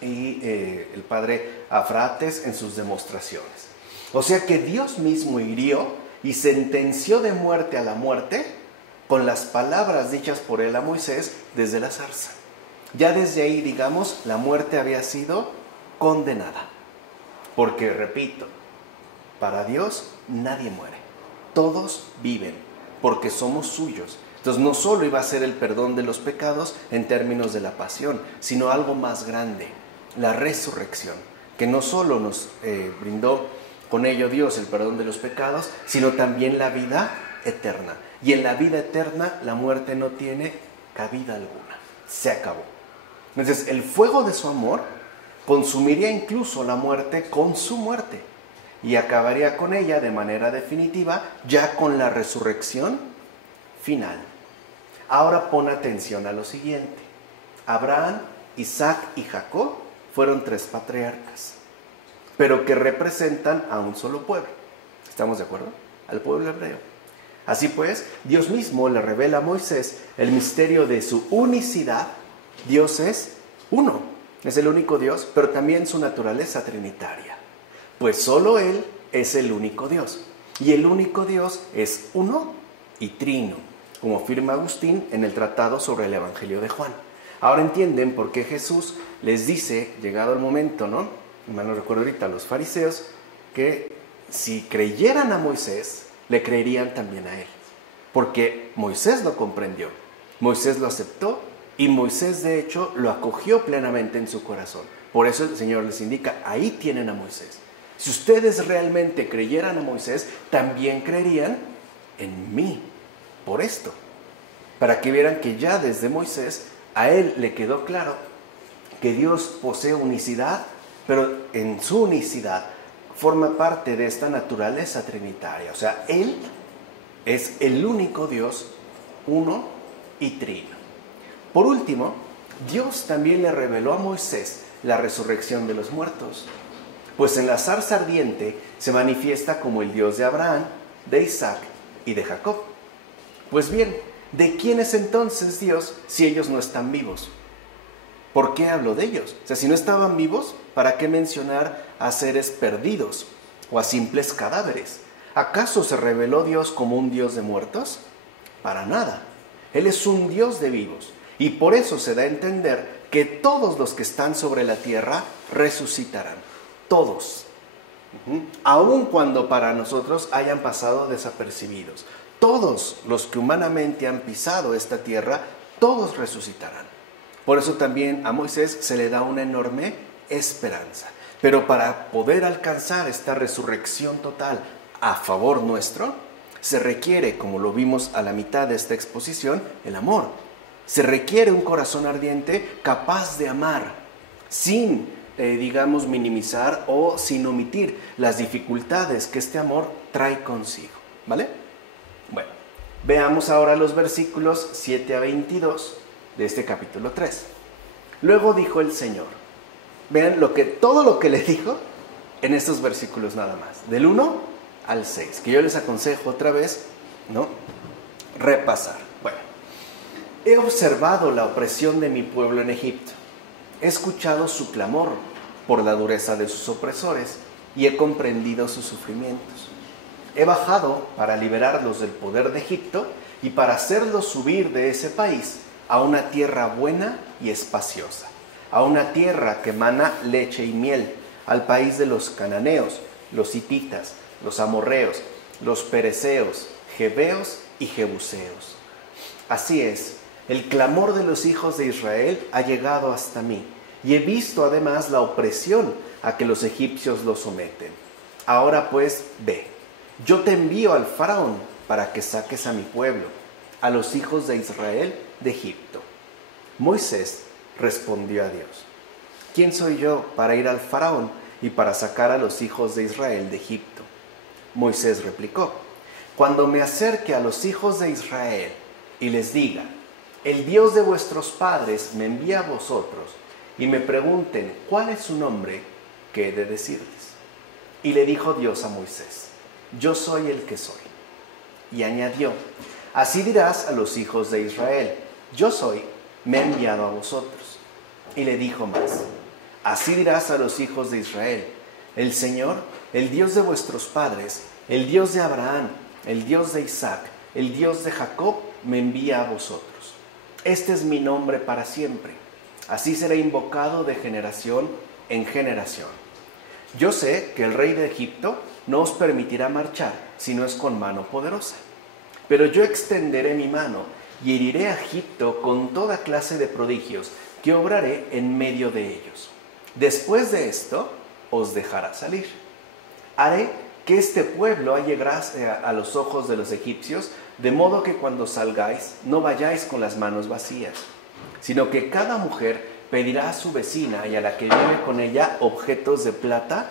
y el padre Afrates en sus demostraciones. O sea que Dios mismo hirió y sentenció de muerte a la muerte con las palabras dichas por Él a Moisés desde la zarza. Ya desde ahí, digamos, la muerte había sido condenada. Porque, repito, para Dios nadie muere. Todos viven, porque somos suyos. Entonces no solo iba a ser el perdón de los pecados en términos de la pasión, sino algo más grande, la resurrección, que no solo nos brindó con ello Dios el perdón de los pecados, sino también la vida eterna. Y en la vida eterna la muerte no tiene cabida alguna. Se acabó. Entonces el fuego de su amor consumiría incluso la muerte con su muerte y acabaría con ella de manera definitiva ya con la resurrección final. Ahora pon atención a lo siguiente. Abraham, Isaac y Jacob fueron 3 patriarcas, pero que representan a un solo pueblo. ¿Estamos de acuerdo? Al pueblo hebreo. Así pues, Dios mismo le revela a Moisés el misterio de su unicidad. Dios es uno, es el único Dios, pero también su naturaleza trinitaria. Pues solo Él es el único Dios. Y el único Dios es uno y trino, como afirma Agustín en el Tratado sobre el Evangelio de Juan. Ahora entienden por qué Jesús les dice, llegado el momento, ¿no? No recuerdo ahorita, a los fariseos, que si creyeran a Moisés, le creerían también a él. Porque Moisés lo comprendió, Moisés lo aceptó y Moisés de hecho lo acogió plenamente en su corazón. Por eso el Señor les indica, ahí tienen a Moisés. Si ustedes realmente creyeran a Moisés, también creerían en mí. Por esto, para que vieran que ya desde Moisés a él le quedó claro que Dios posee unicidad, pero en su unicidad forma parte de esta naturaleza trinitaria. O sea, Él es el único Dios, uno y trino. Por último, Dios también le reveló a Moisés la resurrección de los muertos, pues en la zarza ardiente se manifiesta como el Dios de Abraham, de Isaac y de Jacob. Pues bien, ¿de quién es entonces Dios si ellos no están vivos? ¿Por qué hablo de ellos? O sea, si no estaban vivos, ¿para qué mencionar a seres perdidos o a simples cadáveres? ¿Acaso se reveló Dios como un Dios de muertos? Para nada. Él es un Dios de vivos. Y por eso se da a entender que todos los que están sobre la tierra resucitarán. Todos. Aun cuando para nosotros hayan pasado desapercibidos. Todos los que humanamente han pisado esta tierra, todos resucitarán. Por eso también a Moisés se le da una enorme esperanza. Pero para poder alcanzar esta resurrección total a favor nuestro, se requiere, como lo vimos a la mitad de esta exposición, el amor. Se requiere un corazón ardiente capaz de amar, sin, digamos, minimizar o sin omitir las dificultades que este amor trae consigo. ¿Vale? Bueno, veamos ahora los versículos 7 a 22 de este capítulo 3. Luego dijo el Señor. Vean todo lo que le dijo en estos versículos nada más, del 1 al 6, que yo les aconsejo otra vez, ¿no?, repasar. Bueno, he observado la opresión de mi pueblo en Egipto, he escuchado su clamor por la dureza de sus opresores y he comprendido sus sufrimientos. He bajado para liberarlos del poder de Egipto y para hacerlos subir de ese país a una tierra buena y espaciosa, a una tierra que emana leche y miel, al país de los cananeos, los hititas, los amorreos, los perezeos, jebeos y jebuseos. Así es, el clamor de los hijos de Israel ha llegado hasta mí, y he visto además la opresión a que los egipcios los someten. Ahora pues, ve, yo te envío al faraón para que saques a mi pueblo, a los hijos de Israel de Egipto. Moisés respondió a Dios: ¿quién soy yo para ir al faraón y para sacar a los hijos de Israel de Egipto? Moisés replicó: cuando me acerque a los hijos de Israel y les diga, el Dios de vuestros padres me envía a vosotros, y me pregunten cuál es su nombre, ¿qué he de decirles? Y le dijo Dios a Moisés: yo soy el que soy. Y añadió: así dirás a los hijos de Israel, yo soy, me he enviado a vosotros. Y le dijo más: así dirás a los hijos de Israel, el Señor, el Dios de vuestros padres, el Dios de Abraham, el Dios de Isaac, el Dios de Jacob, me envía a vosotros. Este es mi nombre para siempre. Así será invocado de generación en generación. Yo sé que el rey de Egipto no os permitirá marchar si no es con mano poderosa. Pero yo extenderé mi mano y heriré a Egipto con toda clase de prodigios que obraré en medio de ellos. Después de esto, os dejará salir. Haré que este pueblo halle gracia a los ojos de los egipcios, de modo que cuando salgáis no vayáis con las manos vacías, sino que cada mujer pedirá a su vecina y a la que vive con ella objetos de plata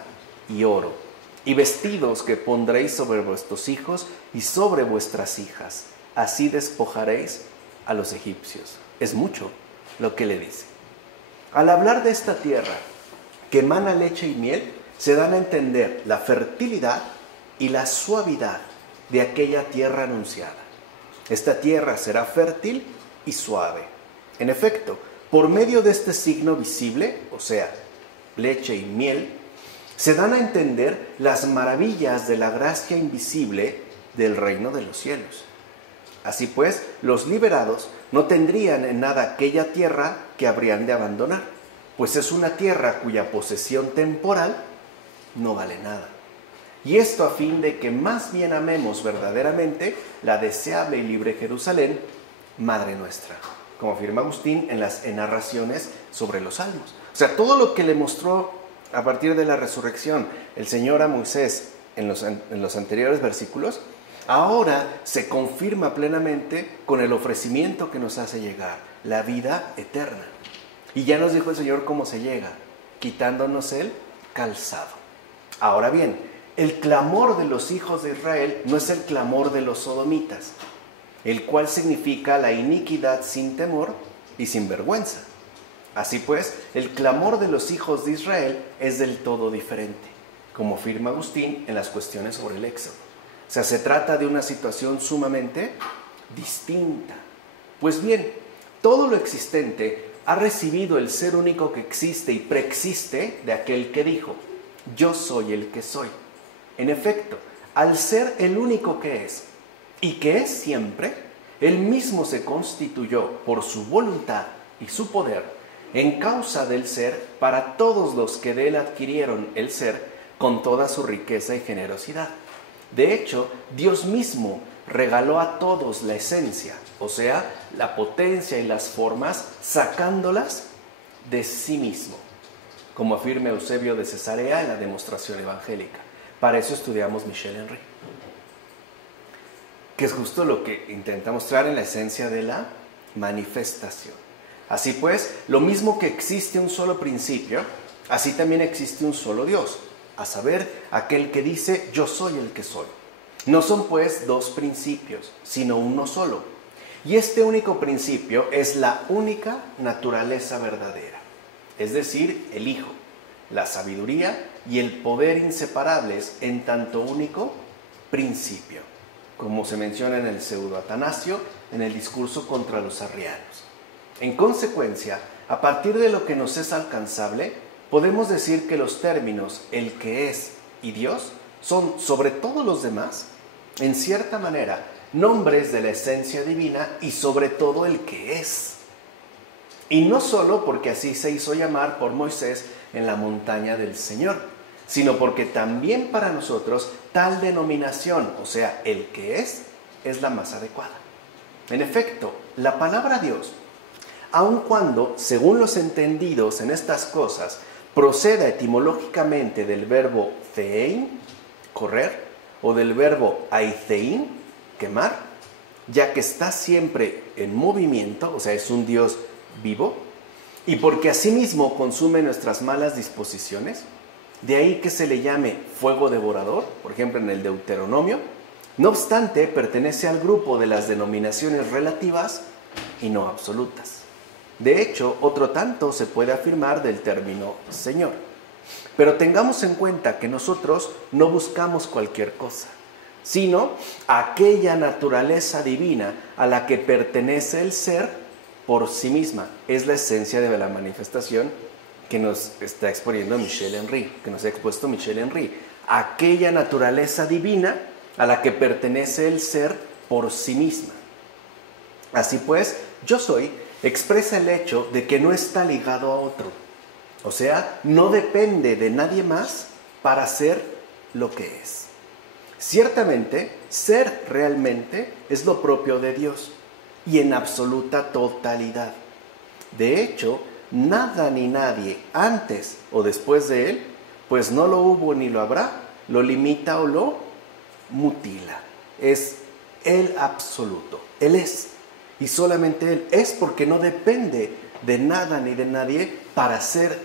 y oro, y vestidos que pondréis sobre vuestros hijos y sobre vuestras hijas. Así despojaréis a los egipcios. Es mucho lo que le dice. Al hablar de esta tierra que emana leche y miel, se dan a entender la fertilidad y la suavidad de aquella tierra anunciada. Esta tierra será fértil y suave. En efecto, por medio de este signo visible, o sea, leche y miel, se dan a entender las maravillas de la gracia invisible del reino de los cielos. Así pues, los liberados no tendrían en nada aquella tierra que habrían de abandonar, pues es una tierra cuya posesión temporal no vale nada. Y esto a fin de que más bien amemos verdaderamente la deseable y libre Jerusalén, Madre nuestra, como afirma Agustín en las narraciones sobre los Salmos. O sea, todo lo que le mostró a partir de la resurrección el Señor a Moisés en los anteriores versículos, ahora se confirma plenamente con el ofrecimiento que nos hace llegar, la vida eterna. Y ya nos dijo el Señor cómo se llega, quitándonos el calzado. Ahora bien, el clamor de los hijos de Israel no es el clamor de los sodomitas, el cual significa la iniquidad sin temor y sin vergüenza. Así pues, el clamor de los hijos de Israel es del todo diferente, como afirma Agustín en las cuestiones sobre el Éxodo. O sea, se trata de una situación sumamente distinta. Pues bien, todo lo existente ha recibido el ser único que existe y preexiste de aquel que dijo: yo soy el que soy. En efecto, al ser el único que es y que es siempre, él mismo se constituyó por su voluntad y su poder en causa del ser para todos los que de él adquirieron el ser con toda su riqueza y generosidad. De hecho, Dios mismo regaló a todos la esencia, o sea, la potencia y las formas, sacándolas de sí mismo, como afirma Eusebio de Cesarea en la demostración evangélica. Para eso estudiamos Michel Henry, que es justo lo que intenta mostrar en la esencia de la manifestación. Así pues, lo mismo que existe un solo principio, así también existe un solo Dios, a saber, aquel que dice: yo soy el que soy. No son pues dos principios, sino uno solo. Y este único principio es la única naturaleza verdadera, es decir, el Hijo, la sabiduría y el poder inseparables en tanto único principio, como se menciona en el Pseudo Atanasio en el discurso contra los arrianos. En consecuencia, a partir de lo que nos es alcanzable, podemos decir que los términos el que es y Dios son, sobre todos los demás, en cierta manera, nombres de la esencia divina y sobre todo el que es. Y no solo porque así se hizo llamar por Moisés en la montaña del Señor, sino porque también para nosotros tal denominación, o sea, el que es la más adecuada. En efecto, la palabra Dios, aun cuando, según los entendidos en estas cosas, proceda etimológicamente del verbo theein, correr, o del verbo aithein, quemar, ya que está siempre en movimiento, o sea, es un Dios vivo, y porque asimismo consume nuestras malas disposiciones, de ahí que se le llame fuego devorador, por ejemplo en el Deuteronomio. No obstante, pertenece al grupo de las denominaciones relativas y no absolutas. De hecho, otro tanto se puede afirmar del término Señor. Pero tengamos en cuenta que nosotros no buscamos cualquier cosa, sino aquella naturaleza divina a la que pertenece el ser por sí misma. Es la esencia de la manifestación que nos está exponiendo Michel Henry, que nos ha expuesto Michel Henry. Aquella naturaleza divina a la que pertenece el ser por sí misma. Así pues, yo soy expresa el hecho de que no está ligado a otro. O sea, no depende de nadie más para ser lo que es. Ciertamente, ser realmente es lo propio de Dios y en absoluta totalidad. De hecho, nada ni nadie antes o después de Él, pues no lo hubo ni lo habrá, lo limita o lo mutila. Es el absoluto. Él es. Y solamente Él es porque no depende de nada ni de nadie para ser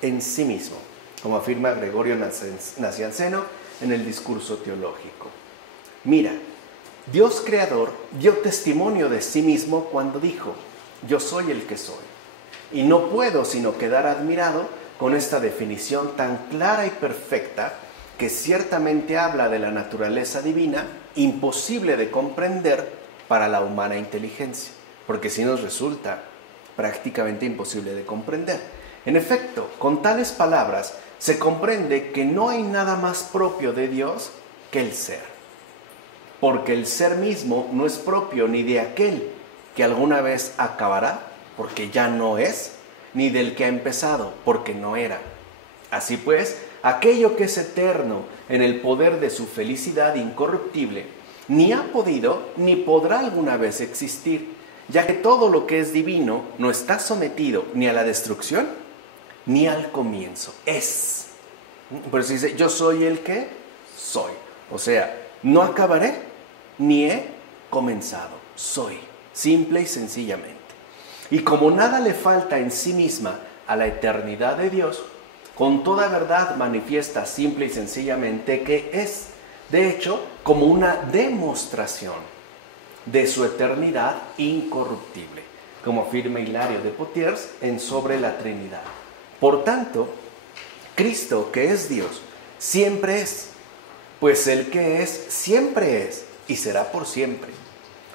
en sí mismo, como afirma Gregorio Nacianceno en el Discurso Teológico. Mira, Dios creador dio testimonio de sí mismo cuando dijo: yo soy el que soy. Y no puedo sino quedar admirado con esta definición tan clara y perfecta, que ciertamente habla de la naturaleza divina, imposible de comprender para la humana inteligencia, porque sí nos resulta prácticamente imposible de comprender. En efecto, con tales palabras se comprende que no hay nada más propio de Dios que el ser, porque el ser mismo no es propio ni de aquel que alguna vez acabará, porque ya no es, ni del que ha empezado, porque no era. Así pues, aquello que es eterno en el poder de su felicidad incorruptible, ni ha podido ni podrá alguna vez existir, ya que todo lo que es divino no está sometido ni a la destrucción ni al comienzo. Es. Por eso dice: yo soy el que soy. O sea, no acabaré ni he comenzado. Soy. Simple y sencillamente. Y como nada le falta en sí misma a la eternidad de Dios, con toda verdad manifiesta simple y sencillamente que es, de hecho, como una demostración de su eternidad incorruptible, como afirma Hilario de Poitiers en Sobre la Trinidad. Por tanto, Cristo, que es Dios, siempre es, pues el que es, siempre es y será por siempre.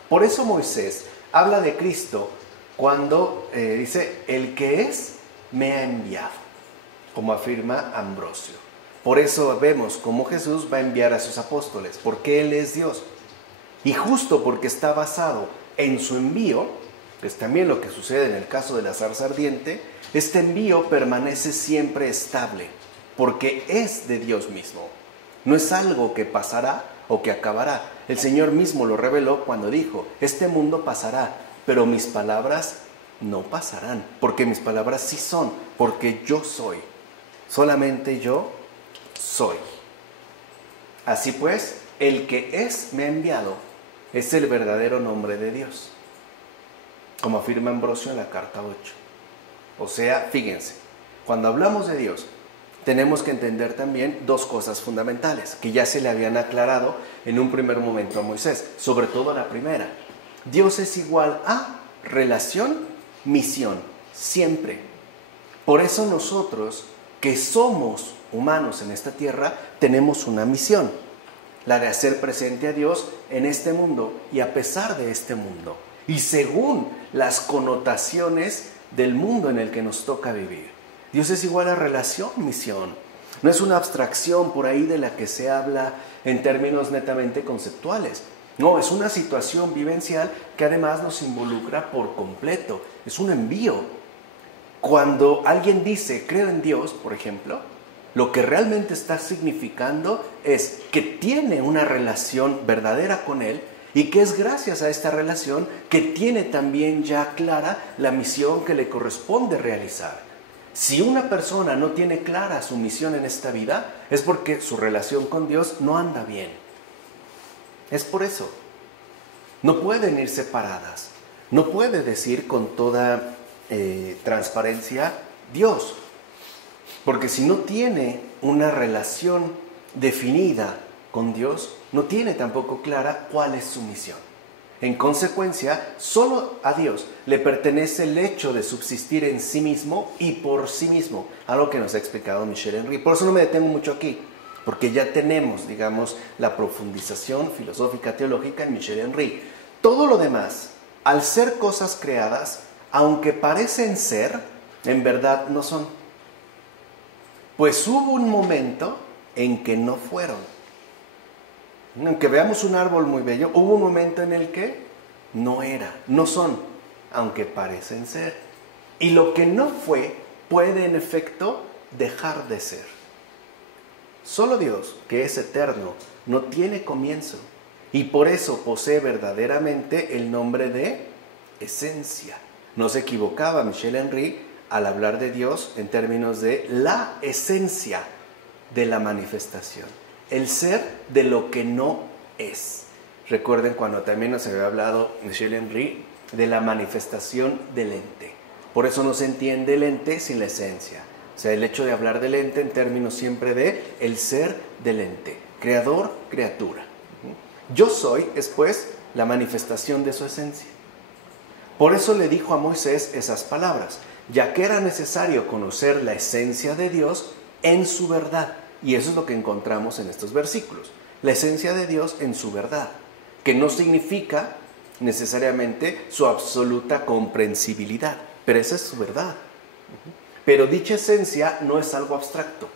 Por eso Moisés habla de Cristo cuando dice: el que es, me ha enviado, como afirma Ambrosio. Por eso vemos cómo Jesús va a enviar a sus apóstoles, porque Él es Dios. Y justo porque está basado en su envío, que es también lo que sucede en el caso de la zarza ardiente, este envío permanece siempre estable, porque es de Dios mismo. No es algo que pasará o que acabará. El Señor mismo lo reveló cuando dijo: este mundo pasará, pero mis palabras no pasarán, porque mis palabras sí son, porque yo soy. Solamente yo soy. Así pues, el que es me ha enviado es el verdadero nombre de Dios, como afirma Ambrosio en la carta 8. O sea, fíjense, cuando hablamos de Dios, tenemos que entender también dos cosas fundamentales que ya se le habían aclarado en un primer momento a Moisés, sobre todo la primera. Dios es igual a relación, misión, siempre. Por eso nosotros, que somos humanos en esta tierra, tenemos una misión, la de hacer presente a Dios en este mundo y a pesar de este mundo, y según las connotaciones del mundo en el que nos toca vivir. Dios es igual a relación, misión. No es una abstracción por ahí de la que se habla en términos netamente conceptuales. No, es una situación vivencial que además nos involucra por completo. Es un envío. Cuando alguien dice creo en Dios, por ejemplo, lo que realmente está significando es que tiene una relación verdadera con Él y que es gracias a esta relación que tiene también ya clara la misión que le corresponde realizar. Si una persona no tiene clara su misión en esta vida, es porque su relación con Dios no anda bien. Es por eso. No pueden ir separadas. No puede decir con toda transparencia Dios. Porque si no tiene una relación definida con Dios, no tiene tampoco clara cuál es su misión. En consecuencia, solo a Dios le pertenece el hecho de subsistir en sí mismo y por sí mismo, algo que nos ha explicado Michel Henry. Por eso no me detengo mucho aquí, porque ya tenemos, digamos, la profundización filosófica teológica en Michel Henry. Todo lo demás, al ser cosas creadas, aunque parecen ser, en verdad no son. Pues hubo un momento en que no fueron. Aunque veamos un árbol muy bello, hubo un momento en el que no era, no son, aunque parecen ser. Y lo que no fue puede en efecto dejar de ser. Solo Dios, que es eterno, no tiene comienzo y por eso posee verdaderamente el nombre de esencia. No se equivocaba Michel Henry al hablar de Dios en términos de la esencia de la manifestación. El ser de lo que no es. Recuerden cuando también nos había hablado Michel Henry de la manifestación del ente. Por eso no se entiende el ente sin la esencia. O sea, el hecho de hablar del ente en términos siempre de el ser del ente, creador, criatura. Yo soy es pues la manifestación de su esencia. Por eso le dijo a Moisés esas palabras, ya que era necesario conocer la esencia de Dios en su verdad. Y eso es lo que encontramos en estos versículos. La esencia de Dios en su verdad, que no significa necesariamente su absoluta comprensibilidad, pero esa es su verdad. Pero dicha esencia no es algo abstracto,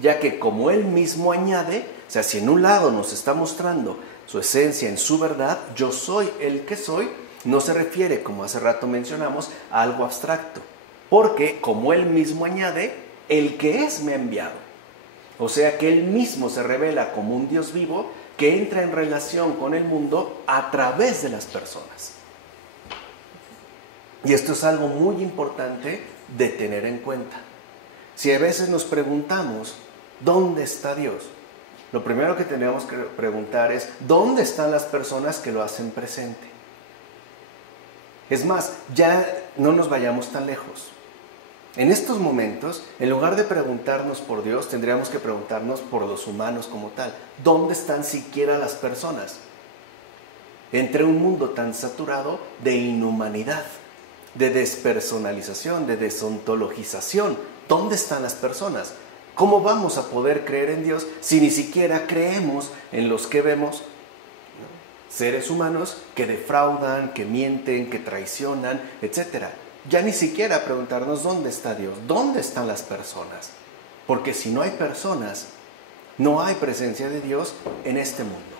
ya que como él mismo añade, o sea, si en un lado nos está mostrando su esencia en su verdad, yo soy el que soy, no se refiere, como hace rato mencionamos, a algo abstracto, porque como él mismo añade, el que es me ha enviado. O sea que él mismo se revela como un Dios vivo que entra en relación con el mundo a través de las personas. Y esto es algo muy importante de tener en cuenta. Si a veces nos preguntamos, ¿dónde está Dios? Lo primero que tenemos que preguntar es, ¿dónde están las personas que lo hacen presente? Es más, ya no nos vayamos tan lejos. En estos momentos, en lugar de preguntarnos por Dios, tendríamos que preguntarnos por los humanos como tal. ¿Dónde están siquiera las personas? Entre un mundo tan saturado de inhumanidad, de despersonalización, de desontologización. ¿Dónde están las personas? ¿Cómo vamos a poder creer en Dios si ni siquiera creemos en los que vemos? Seres humanos que defraudan, que mienten, que traicionan, etc. Ya ni siquiera preguntarnos dónde está Dios, dónde están las personas. Porque si no hay personas, no hay presencia de Dios en este mundo.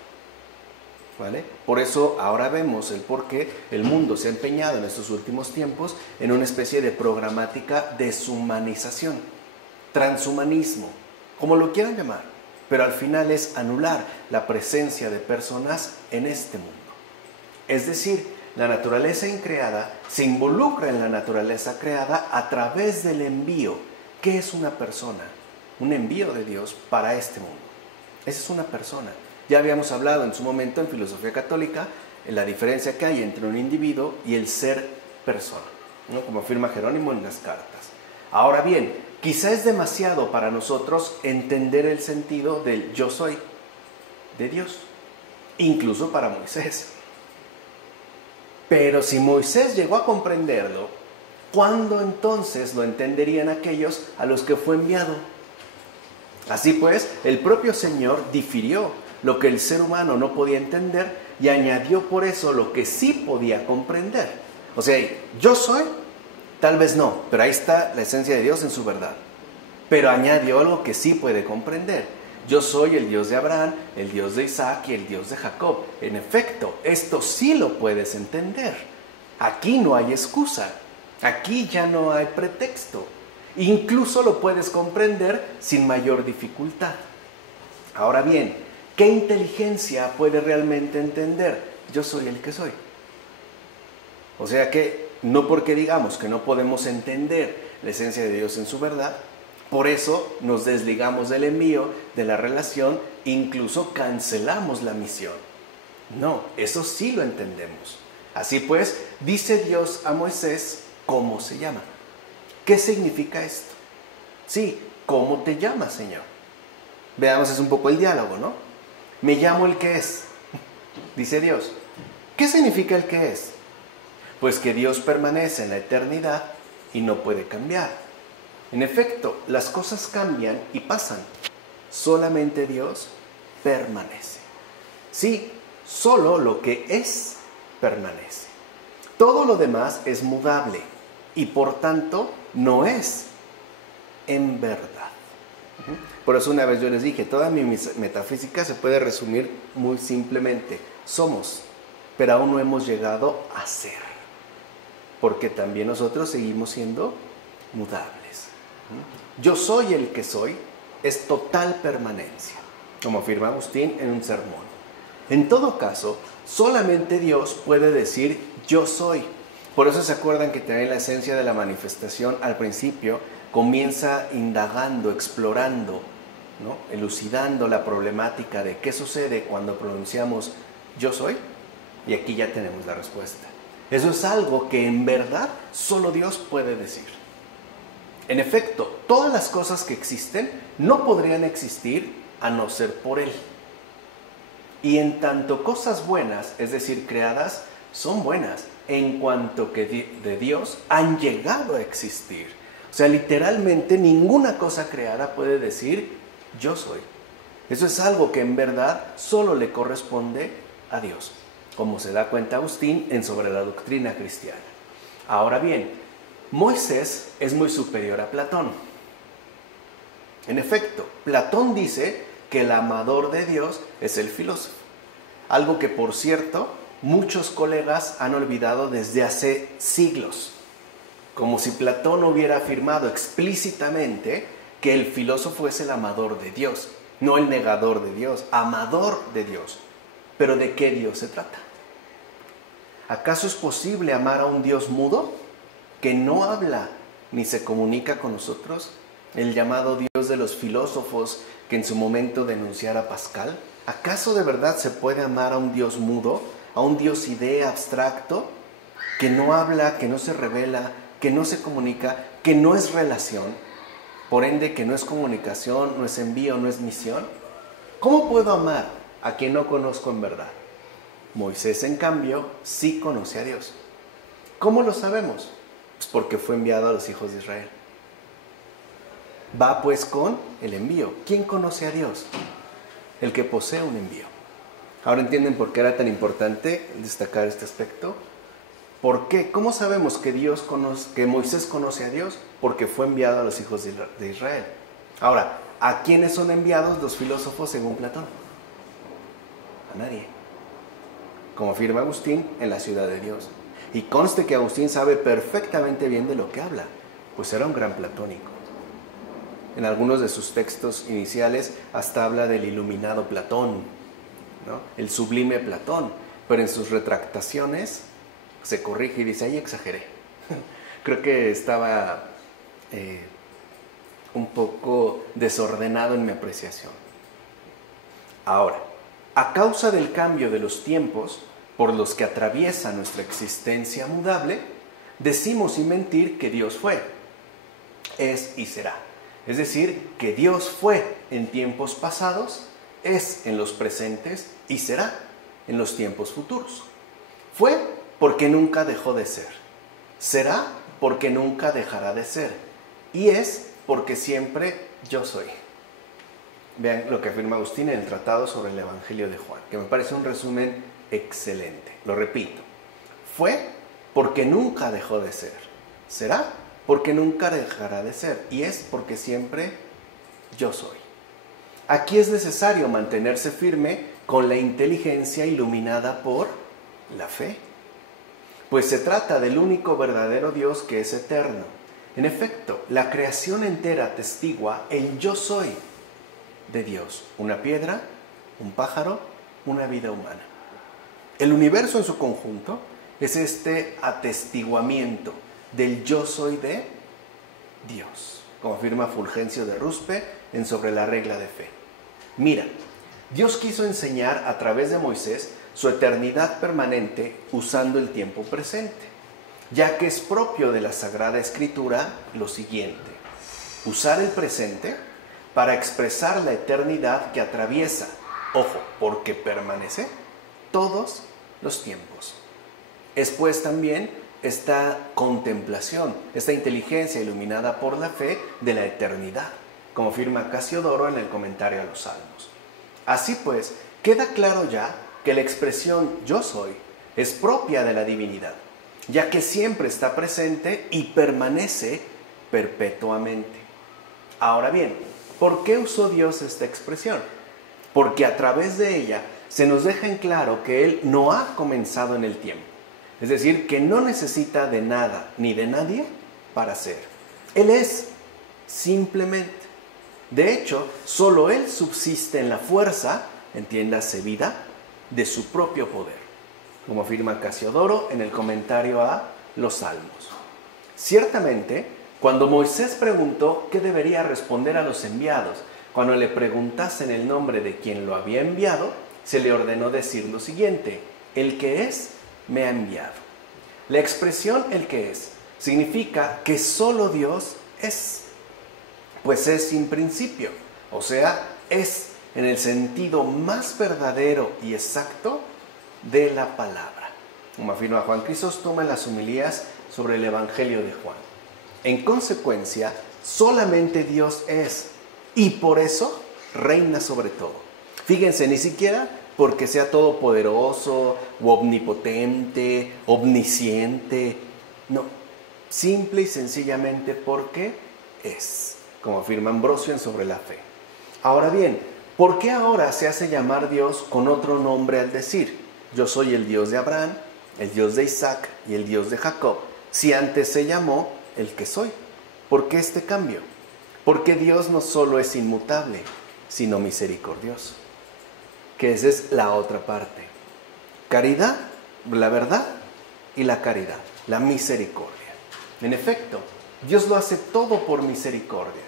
¿Vale? Por eso ahora vemos el por qué el mundo se ha empeñado en estos últimos tiempos en una especie de programática deshumanización, transhumanismo, como lo quieran llamar, pero al final es anular la presencia de personas en este mundo. Es decir, la naturaleza increada se involucra en la naturaleza creada a través del envío. ¿Qué es una persona? Un envío de Dios para este mundo. Esa es una persona. Ya habíamos hablado en su momento en filosofía católica en la diferencia que hay entre un individuo y el ser persona, ¿no? Como afirma Jerónimo en las cartas. Ahora bien, quizá es demasiado para nosotros entender el sentido del yo soy de Dios, incluso para Moisés. Pero si Moisés llegó a comprenderlo, ¿cuándo entonces lo entenderían aquellos a los que fue enviado? Así pues, el propio Señor difirió lo que el ser humano no podía entender y añadió por eso lo que sí podía comprender. O sea, yo soy, tal vez no, pero ahí está la esencia de Dios en su verdad. Pero añadió algo que sí puede comprender. Yo soy el Dios de Abraham, el Dios de Isaac y el Dios de Jacob. En efecto, esto sí lo puedes entender. Aquí no hay excusa, aquí ya no hay pretexto. Incluso lo puedes comprender sin mayor dificultad. Ahora bien, ¿qué inteligencia puede realmente entender? Yo soy el que soy. O sea que no porque digamos que no podemos entender la esencia de Dios en su verdad, por eso nos desligamos del envío, de la relación, incluso cancelamos la misión. No, eso sí lo entendemos. Así pues, dice Dios a Moisés cómo se llama. ¿Qué significa esto? Sí, ¿cómo te llamas, Señor? Veamos, es un poco el diálogo, ¿no? Me llamo el que es, dice Dios. ¿Qué significa el que es? Pues que Dios permanece en la eternidad y no puede cambiar. En efecto, las cosas cambian y pasan. Solamente Dios permanece. Sí, solo lo que es permanece. Todo lo demás es mudable y por tanto no es en verdad. Por eso una vez yo les dije, toda mi metafísica se puede resumir muy simplemente. Somos, pero aún no hemos llegado a ser. Porque también nosotros seguimos siendo mudables. Yo soy el que soy, es total permanencia, como afirma Agustín en un sermón. En todo caso, solamente Dios puede decir yo soy. Por eso se acuerdan que también la esencia de la manifestación al principio comienza indagando, explorando, ¿no? Elucidando la problemática de qué sucede cuando pronunciamos yo soy, y aquí ya tenemos la respuesta. Eso es algo que en verdad solo Dios puede decir. En efecto, todas las cosas que existen no podrían existir a no ser por Él. Y en tanto cosas buenas, es decir, creadas, son buenas en cuanto que de Dios han llegado a existir. O sea, literalmente ninguna cosa creada puede decir yo soy. Eso es algo que en verdad solo le corresponde a Dios, como se da cuenta Agustín en Sobre la Doctrina Cristiana. Ahora bien, Moisés es muy superior a Platón. En efecto, Platón dice que el amador de Dios es el filósofo. Algo que, por cierto, muchos colegas han olvidado desde hace siglos. Como si Platón hubiera afirmado explícitamente que el filósofo es el amador de Dios, no el negador de Dios, amador de Dios. ¿Pero de qué Dios se trata? ¿Acaso es posible amar a un Dios mudo que no habla ni se comunica con nosotros? El llamado Dios de los filósofos que en su momento denunciara a Pascal. ¿Acaso de verdad se puede amar a un Dios mudo, a un Dios idea abstracto, que no habla, que no se revela, que no se comunica, que no es relación, por ende que no es comunicación, no es envío, no es misión? ¿Cómo puedo amar a quien no conozco en verdad? Moisés, en cambio, sí conoce a Dios. ¿Cómo lo sabemos? Pues porque fue enviado a los hijos de Israel. Va pues con el envío. ¿Quién conoce a Dios? El que posee un envío. Ahora entienden por qué era tan importante destacar este aspecto. ¿Por qué? ¿Cómo sabemos que Moisés conoce a Dios? Porque fue enviado a los hijos de Israel. Ahora, ¿a quiénes son enviados los filósofos según Platón? A nadie. Como afirma Agustín, en la ciudad de Dios. Y conste que Agustín sabe perfectamente bien de lo que habla, pues era un gran platónico. En algunos de sus textos iniciales hasta habla del iluminado Platón, ¿no? El sublime Platón, pero en sus retractaciones se corrige y dice, ahí exageré. Creo que estaba un poco desordenado en mi apreciación. Ahora, a causa del cambio de los tiempos por los que atraviesa nuestra existencia mudable, decimos sin mentir que Dios fue, es y será. Es decir, que Dios fue en tiempos pasados, es en los presentes y será en los tiempos futuros. Fue porque nunca dejó de ser. Será porque nunca dejará de ser. Y es porque siempre yo soy. Vean lo que afirma Agustín en el Tratado sobre el Evangelio de Juan, que me parece un resumen excelente. Lo repito. Fue porque nunca dejó de ser. Será porque nunca dejará de ser. Y es porque siempre yo soy. Aquí es necesario mantenerse firme con la inteligencia iluminada por la fe. Pues se trata del único verdadero Dios que es eterno. En efecto, la creación entera atestigua el yo soy de Dios. Una piedra, un pájaro, una vida humana. El universo en su conjunto es este atestiguamiento del yo soy de Dios, como afirma Fulgencio de Ruspe en Sobre la Regla de Fe. Mira, Dios quiso enseñar a través de Moisés su eternidad permanente usando el tiempo presente, ya que es propio de la Sagrada Escritura lo siguiente: usar el presente para expresar la eternidad que atraviesa, ojo, porque permanece, todos los tiempos. Es pues también esta contemplación, esta inteligencia iluminada por la fe de la eternidad, como afirma Casiodoro en el comentario a los Salmos. Así pues, queda claro ya que la expresión yo soy es propia de la divinidad, ya que siempre está presente y permanece perpetuamente. Ahora bien, ¿por qué usó Dios esta expresión? Porque a través de ella se nos deja en claro que Él no ha comenzado en el tiempo. Es decir, que no necesita de nada ni de nadie para ser. Él es, simplemente. De hecho, solo Él subsiste en la fuerza, entiéndase vida, de su propio poder, como afirma Casiodoro en el comentario a los Salmos. Ciertamente, cuando Moisés preguntó qué debería responder a los enviados, cuando le preguntasen el nombre de quien lo había enviado, se le ordenó decir lo siguiente: el que es, me ha enviado. La expresión el que es significa que solo Dios es, pues es sin principio, o sea, es en el sentido más verdadero y exacto de la palabra, como afirma Juan Crisóstomo en las homilías sobre el Evangelio de Juan. En consecuencia, solamente Dios es, y por eso reina sobre todo. Fíjense, ni siquiera porque sea todopoderoso, o omnipotente, omnisciente, no, simple y sencillamente porque es, como afirma Ambrosio en Sobre la Fe. Ahora bien, ¿por qué ahora se hace llamar Dios con otro nombre al decir, yo soy el Dios de Abraham, el Dios de Isaac y el Dios de Jacob, si antes se llamó el que soy? ¿Por qué este cambio? Porque Dios no solo es inmutable, sino misericordioso. Que esa es la otra parte. Caridad, la verdad y la caridad, la misericordia. En efecto, Dios lo hace todo por misericordia.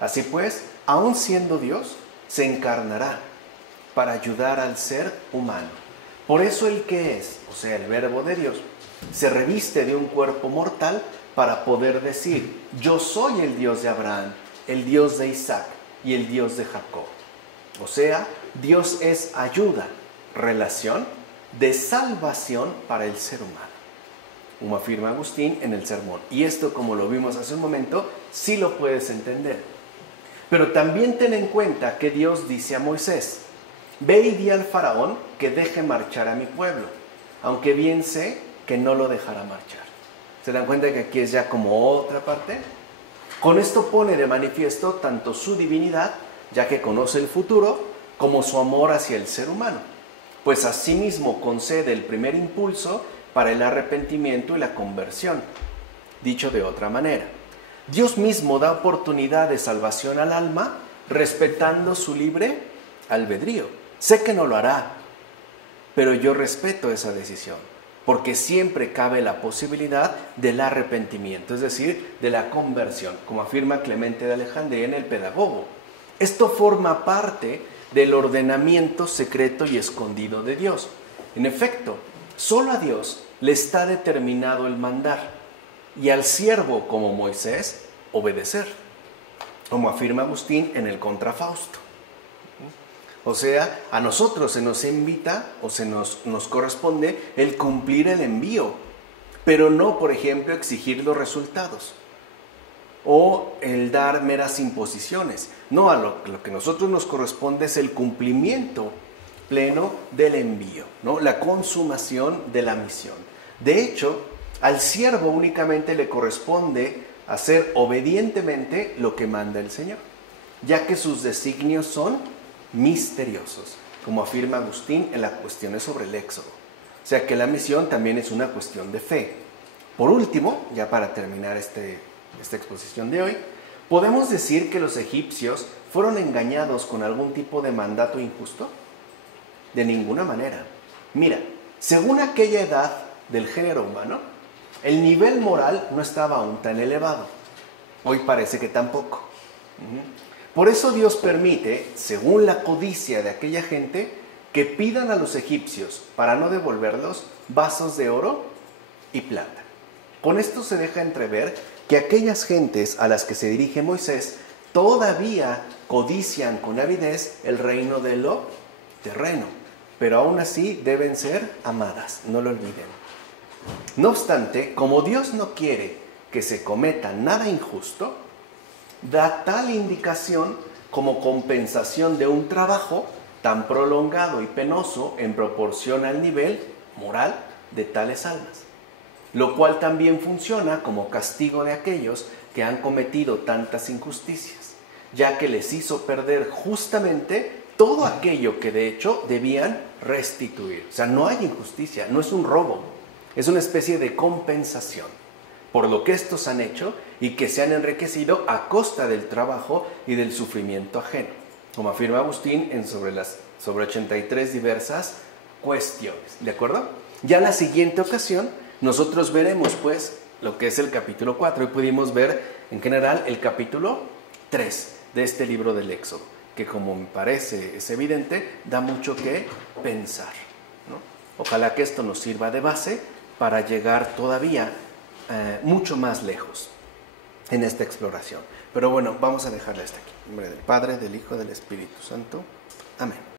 Así pues, aun siendo Dios, se encarnará para ayudar al ser humano. Por eso el que es, o sea, el verbo de Dios, se reviste de un cuerpo mortal para poder decir, yo soy el Dios de Abraham, el Dios de Isaac y el Dios de Jacob. O sea, Dios es ayuda, relación de salvación para el ser humano, como afirma Agustín en el sermón. Y esto, como lo vimos hace un momento, sí lo puedes entender. Pero también ten en cuenta que Dios dice a Moisés, ve y di al faraón que deje marchar a mi pueblo, aunque bien sé que no lo dejará marchar. ¿Se dan cuenta que aquí es ya como otra parte? Con esto pone de manifiesto tanto su divinidad, ya que conoce el futuro, como su amor hacia el ser humano, pues asimismo concede el primer impulso para el arrepentimiento y la conversión. Dicho de otra manera, Dios mismo da oportunidad de salvación al alma respetando su libre albedrío. Sé que no lo hará, pero yo respeto esa decisión, porque siempre cabe la posibilidad del arrepentimiento, es decir, de la conversión, como afirma Clemente de Alejandría en el Pedagogo. Esto forma parte del ordenamiento secreto y escondido de Dios. En efecto, solo a Dios le está determinado el mandar, y al siervo como Moisés, obedecer, como afirma Agustín en el Contrafausto. O sea, a nosotros se nos invita o se nos corresponde el cumplir el envío, pero no, por ejemplo, exigir los resultados o el dar meras imposiciones. No, a lo que a nosotros nos corresponde es el cumplimiento pleno del envío, ¿no? La consumación de la misión. De hecho, al siervo únicamente le corresponde hacer obedientemente lo que manda el Señor, ya que sus designios son misteriosos, como afirma Agustín en las cuestiones sobre el Éxodo. O sea que la misión también es una cuestión de fe. Por último, ya para terminar esta exposición de hoy, ¿podemos decir que los egipcios fueron engañados con algún tipo de mandato injusto? De ninguna manera. Mira, según aquella edad del género humano, el nivel moral no estaba aún tan elevado. Hoy parece que tampoco. Por eso Dios permite, según la codicia de aquella gente, que pidan a los egipcios, para no devolverlos, vasos de oro y plata. Con esto se deja entrever que aquellas gentes a las que se dirige Moisés todavía codician con avidez el reino de lo terreno, pero aún así deben ser amadas, no lo olviden. No obstante, como Dios no quiere que se cometa nada injusto, da tal indicación como compensación de un trabajo tan prolongado y penoso en proporción al nivel moral de tales almas, lo cual también funciona como castigo de aquellos que han cometido tantas injusticias, ya que les hizo perder justamente todo aquello que de hecho debían restituir. O sea, no hay injusticia, no es un robo, es una especie de compensación por lo que estos han hecho y que se han enriquecido a costa del trabajo y del sufrimiento ajeno, como afirma Agustín en sobre 83 diversas cuestiones. ¿De acuerdo? Ya en la siguiente ocasión nosotros veremos pues lo que es el capítulo 4 y pudimos ver en general el capítulo 3 de este libro del Éxodo, que como me parece es evidente, da mucho que pensar, ¿no? Ojalá que esto nos sirva de base para llegar todavía mucho más lejos en esta exploración. Pero bueno, vamos a dejarla hasta aquí. En nombre del Padre, del Hijo, del Espíritu Santo. Amén.